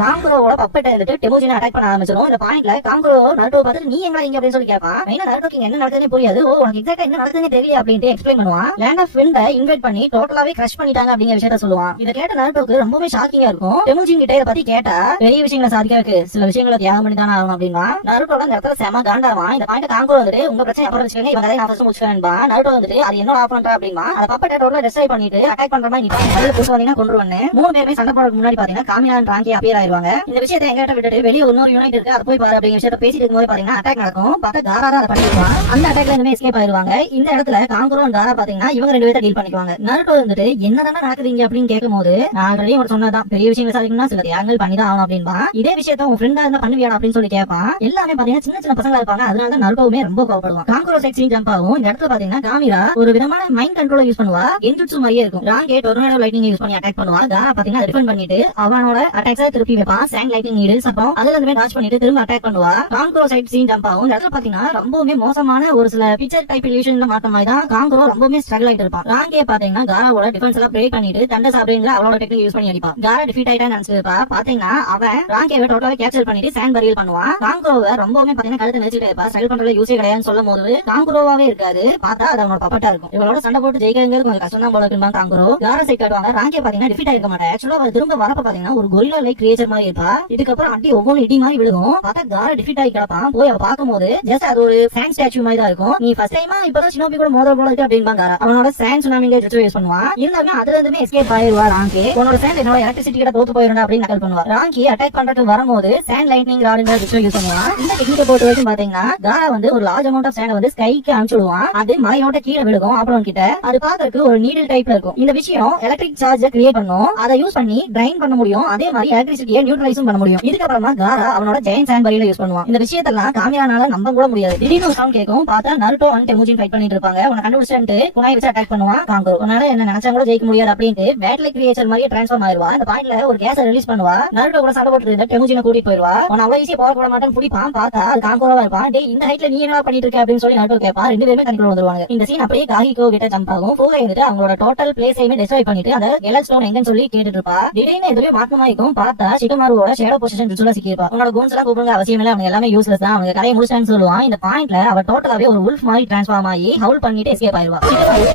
காங்குரோவோட பப்பெட்டை வந்துட்டு டெமுஜினை அட்டாக் பண்ண ஆரம்பிச்சிடும். இந்த பாயிண்ட்ல காங்குரோ நருட்டோ பார்த்துட்டு நீ எங்க இங்க அப்படின்னு சொல்லி கேட்பான். மெயினா நருட்டோக்கு என்ன நடக்குதுன்னு புரியாது. ஓ உனக்கு எக்ஸாக்ட்டா என்ன நடக்குதுன்னு தெரியல அப்படின்ட்டு எக்ஸ்பிளைன் பண்ணுவான். லேண்ட் ஆஃப் விண்ட இன்வைட் பண்ணி டோட்டலாவே கிரஷ் பண்ணிட்டாங்க அப்படிங்கிற விஷயத்த சொல்லுவான். இதை கேட்ட நருட்டோக்கு ரொம்பவே ஷாக்கிங்கா இருக்கும். டெமுஜின் கிட்ட இதை பத்தி கேட்டா பெரிய விஷயங்களை சாதிக்கிறதுக்கு சில விஷயங்களை தியாகம் பண்ணி தானே ஆகணும் அப்படின்னா நருட்டோட அந்த இடத்துல செம காண்டாவான். இந்த பாயிண்ட் காங்குரோ வந்துட்டு உங்க பிரச்சனை அப்புறம் வச்சுக்கோங்க, இவங்க நான் ஃபர்ஸ்ட் முடிச்சுக்கிறேன்பா. நருட்டோ வந்துட்டு அது என்னோட ஆஃப் பண்றா அப்படின்னா அந்த பப்பெட்டை டோட்டலா டிஸ்ட்ராய் பண்ணிட்டு அட்டாக் பண்ற மாதிரி நீ வெளியில புதுசு வந்தீங்கன்னா கொண்டு வந்து 3 பேருமே சண்டை போடுறதுக்கு முன்னாடி பாத்தீங்கன்னா காமியா ராங்கி கிளியர் ஆயிருவாங்க. இந்த விஷயத்தை எங்கிட்ட விட்டுட்டு வெளியே இன்னொரு யூனிட் இருக்கு, அது போய் பாரு அப்படிங்கிற விஷயத்தை பேசிட்டு இருக்கும்போது பாத்தீங்கன்னா அட்டாக் நடக்கும். பார்த்தா காரா தான் அதை பண்ணிடுவான். அந்த அட்டாக்ல இருந்து எஸ்கேப் ஆயிருவாங்க. இந்த இடத்துல காங்குரோ காரா பாத்தீங்கன்னா இவங்க 2 பேரும் டீல் பண்ணிக்குவாங்க. நருட்டோ வந்துட்டு என்னதானே நடக்குதுங்க அப்படின்னு கேட்கும்போது நான் ஆல்ரெடி ஒரு சொன்னதான், பெரிய விஷயம் விசாரிக்கணும்னா சில தியாகங்கள் பண்ணிதான் ஆகணும் அப்படின்பா. இதே விஷயத்த உன் ஃப்ரெண்டா இருந்தா பண்ணுவியா அப்படின்னு சொல்லி கேட்பான். எல்லாமே பாத்தீங்கன்னா சின்ன சின்ன பசங்களா இருப்பாங்க. அதனால தான் நருட்டோவுமே ரொம்ப கோவப்படுவான். காங்குரோ சைட் சீன் ஜம்ப் ஆகும். இந்த இடத்துல பாத்தீங்கன்னா காமிரா ஒரு விதமான மைண்ட் கண்ட்ரோல் யூஸ் பண்ணுவா. கென்ஜுட்சு மாதிரியே இருக்கும். ராங்கே டொர்னேடோ லைட்டிங் யூஸ் பண்ணி அட்டாக் பண்ணுவா. காரா பாத்தீங்கன்னா டிஃபெண்ட் பண்ணிட்டு அவனோட அட்டாக்ஸை திருப்பி வைப்பான். சாங் லைட்டிங் நீடில்ஸ் அப்புறம் அதுல இருந்து டாச் பண்ணிட்டு திரும்ப அட்டாக் பண்ணுவா. காங்குரோ சைட் சீன் ஜம்ப் ஆகும். இந்த இடத்துல பாத்தீங்கன்னா ரொம்பவுமே மோசமான ஒரு சில பிக்சர் டைப் இல்யூஷன்ல மாத்த மாதிரி தான் காங்குரோ ரொம்பவுமே ஸ்ட்ரகிள் ஆயிட்டு இருப்பான். ராங்கே பாத்தீங்கன்னா காராவோட டிஃபென்ஸ் எல்லாம் பிரேக் பண்ணிட்டு தண்டஸ் அப்படிங்கிற அவளோட டெக்னிக் யூஸ் பண்ணி அடிப்பான். காரா டிஃபீட் ஆயிட்டா நினைச்சிருப்பா. பாத்தீங்கன்னா அவன் ராங்கேவை டோட்டலாவே கேப்சர் பண்ணிட்டு சாண்ட் பரியல் பண்ணுவான். காங்குரோவை ரொம்பவுமே பாத்தீங்கன்னா கழுத்து நினைச்சிட்டு இருப்பா. ஸ்ட்ரகிள் பண்றதுல யூஸே கிடையாதுன்னு சொல்லும் போது காங்குரோவாவே இருக்காது. பார்த்தா அது அவனோட பப்பட்டா இருக்கும். இவளோட சண்டை போட்டு ஜெயிக்கிறது கொஞ்சம் கஷ்டம் தான் போல இருக்குமா. காங்குரோ காரா சைட் காட்டுவாங்க. ராங்கே பாத்தீங்கன்னா டிஃபீட் ஆயிருக்க மாட்டா. ஆக்சுவலா அவ திரும்ப வரப்ப பாத்தீங்கன்னா ஒரு கொரில்லா லைக் கிரியேச்சர் மாதிரி இருப்பா. இதுக்கப்புறம் அடி ஒவ்வொரு இடி மாதிரி விழுகும். பார்த்தா காரா டிஃபீட் ஆகி கிடப்பான். போய் அவ பாக்கும்போது ஜஸ்ட் அது ஒரு சாண்ட் ஸ்டாச்சு மாதிரி தான் இருக்கும். நீ ஃபர்ஸ்ட் டைமா இப்பதான் ஷினோபி கூட மோதல் போல இருக்கு அப்படின்னு காரா அவனோட சாண்ட் சுனாமிங்க யூஸ் பண்ணுவான். இருந்தாலும் அதுல இருந்துமே எஸ்கேப் ஆயிருவா. ராங்கே உன்னோட சாண்ட் என்னோட எலக்ட்ரிசிட்டி கிட்ட தோத்து போயிருந்தா அப்படின்னு நக்கல் பண்ணுவா. ராங்கி அட்டாக் பண்றதுக்கு வரும்போது சாண்ட் லைட்னிங் ராடுங்கிற விஷயம் யூஸ் பண்ணுவான். இந்த டெக்னிக்கை பொறுத்த வரைக்கும் பாத்தீங்கன்னா காரா வந்து ஒரு லார்ஜ் அமௌண்ட் ஆஃப் சாண்ட் வந்து ஸ்கைக்கு அனுப்பிச்சுடுவான். அது மலையோட கீழே விழுகும். அப்புறம் கிட்ட அது பாக்குறதுக்கு ஒரு நீடில் டைப்ல இருக்கும். இந்த விஷயம் எலக்ட்ரிக் சார்ஜ் கிரியேட் பண்ணும். அதை யூஸ் பண்ணி ட்ரைன் பண்ண முடியும். அதே மாதிரி எலக்ட்ரிசிட்டியை நியூட்ரலைஸும் பண்ண முடியும். இதுக்கப்புறமா காரா அவனோட ஜெயண்ட் சாண்ட் பரியல யூஸ் பண்ணுவான். இந்த விஷயத்தெல்லாம் காமியானால நம்ப கூட முடியாது. திடீர்னு சவுண்ட் கேட்கும். பார்த்தா நருட்டோ அண்ட் டெமுஜின் ஃபைட் பண்ணிட்டு இருப்பாங்க. உன்னை கண்டுபிடிச்சிட்டு குனாய் வச்சு அட்டாக் பண்ணுவான் காங்குரோ. உன்னால என்ன நினைச்சா கூட ஜெயிக்க முடியாது அப்படின்ட்டு பேட்டில் கிரியேச்சர் மாதிரி டிரான்ஸ்ஃபார்ம் ஆயிருவா. அந்த பாயிண்ட்ல ஒரு கேஸை ரிலீஸ் பண்ணுவா. நருட்டோ கூட சண்டை போட்டு இருந்த டெமுஜினை கூட்டிட்டு போயிருவா. உன்னை அவ்வளவு ஈஸியா போக கூட மாட்டேன்னு பிடிப்பான். பார்த்தா அது காங்குரோவா இருப்பான். டே இந்த ஹைட்ல நீ என்ன பண்ணிட்டு இருக்க அப்படின்னு சொல்லி நருட்டோ கேட்பான். 2 பேருமே தனிக்குள்ள வந்துருவாங்க. இந்த சீன் அப்படியே காகிகோ கிட்ட ஜம்ப் ஆகும். போக இருந்துட்டு அவங்களோட டோட்டல் பிளேஸையுமே டிஸ்ட்ராய் பண்ணிட்டு அந்த எலல் ஸ்டோன் எங்கன்னு சொல்லி கேட்டுட்டு இருப்பா. திடீர்னு எதுவே மாற்றமா இருக்கும். பார்த்தா ஷிகமாருவோட ஷேடோ பொசிஷன் ரிச்சுவலா சிக்கிருப்பா. உன்னோட கூன்ஸ் எல்லாம் கூப்பிடுங்க அவசியம் இல்ல, அவங்க எல்லாமே யூஸ்லெஸ் தான், அவங்க கதையை முடிச்சான்னு சொல்லுவான். இந்த பாயிண்ட்ல அவ டோட்டலாவே ஒரு உல்ஃப் மாதிரி டிரான்ஸ்ஃபார்ம் ஆகி ஹவுல் பண்ணிட்டு எஸ்கேப் ஆயிருவா.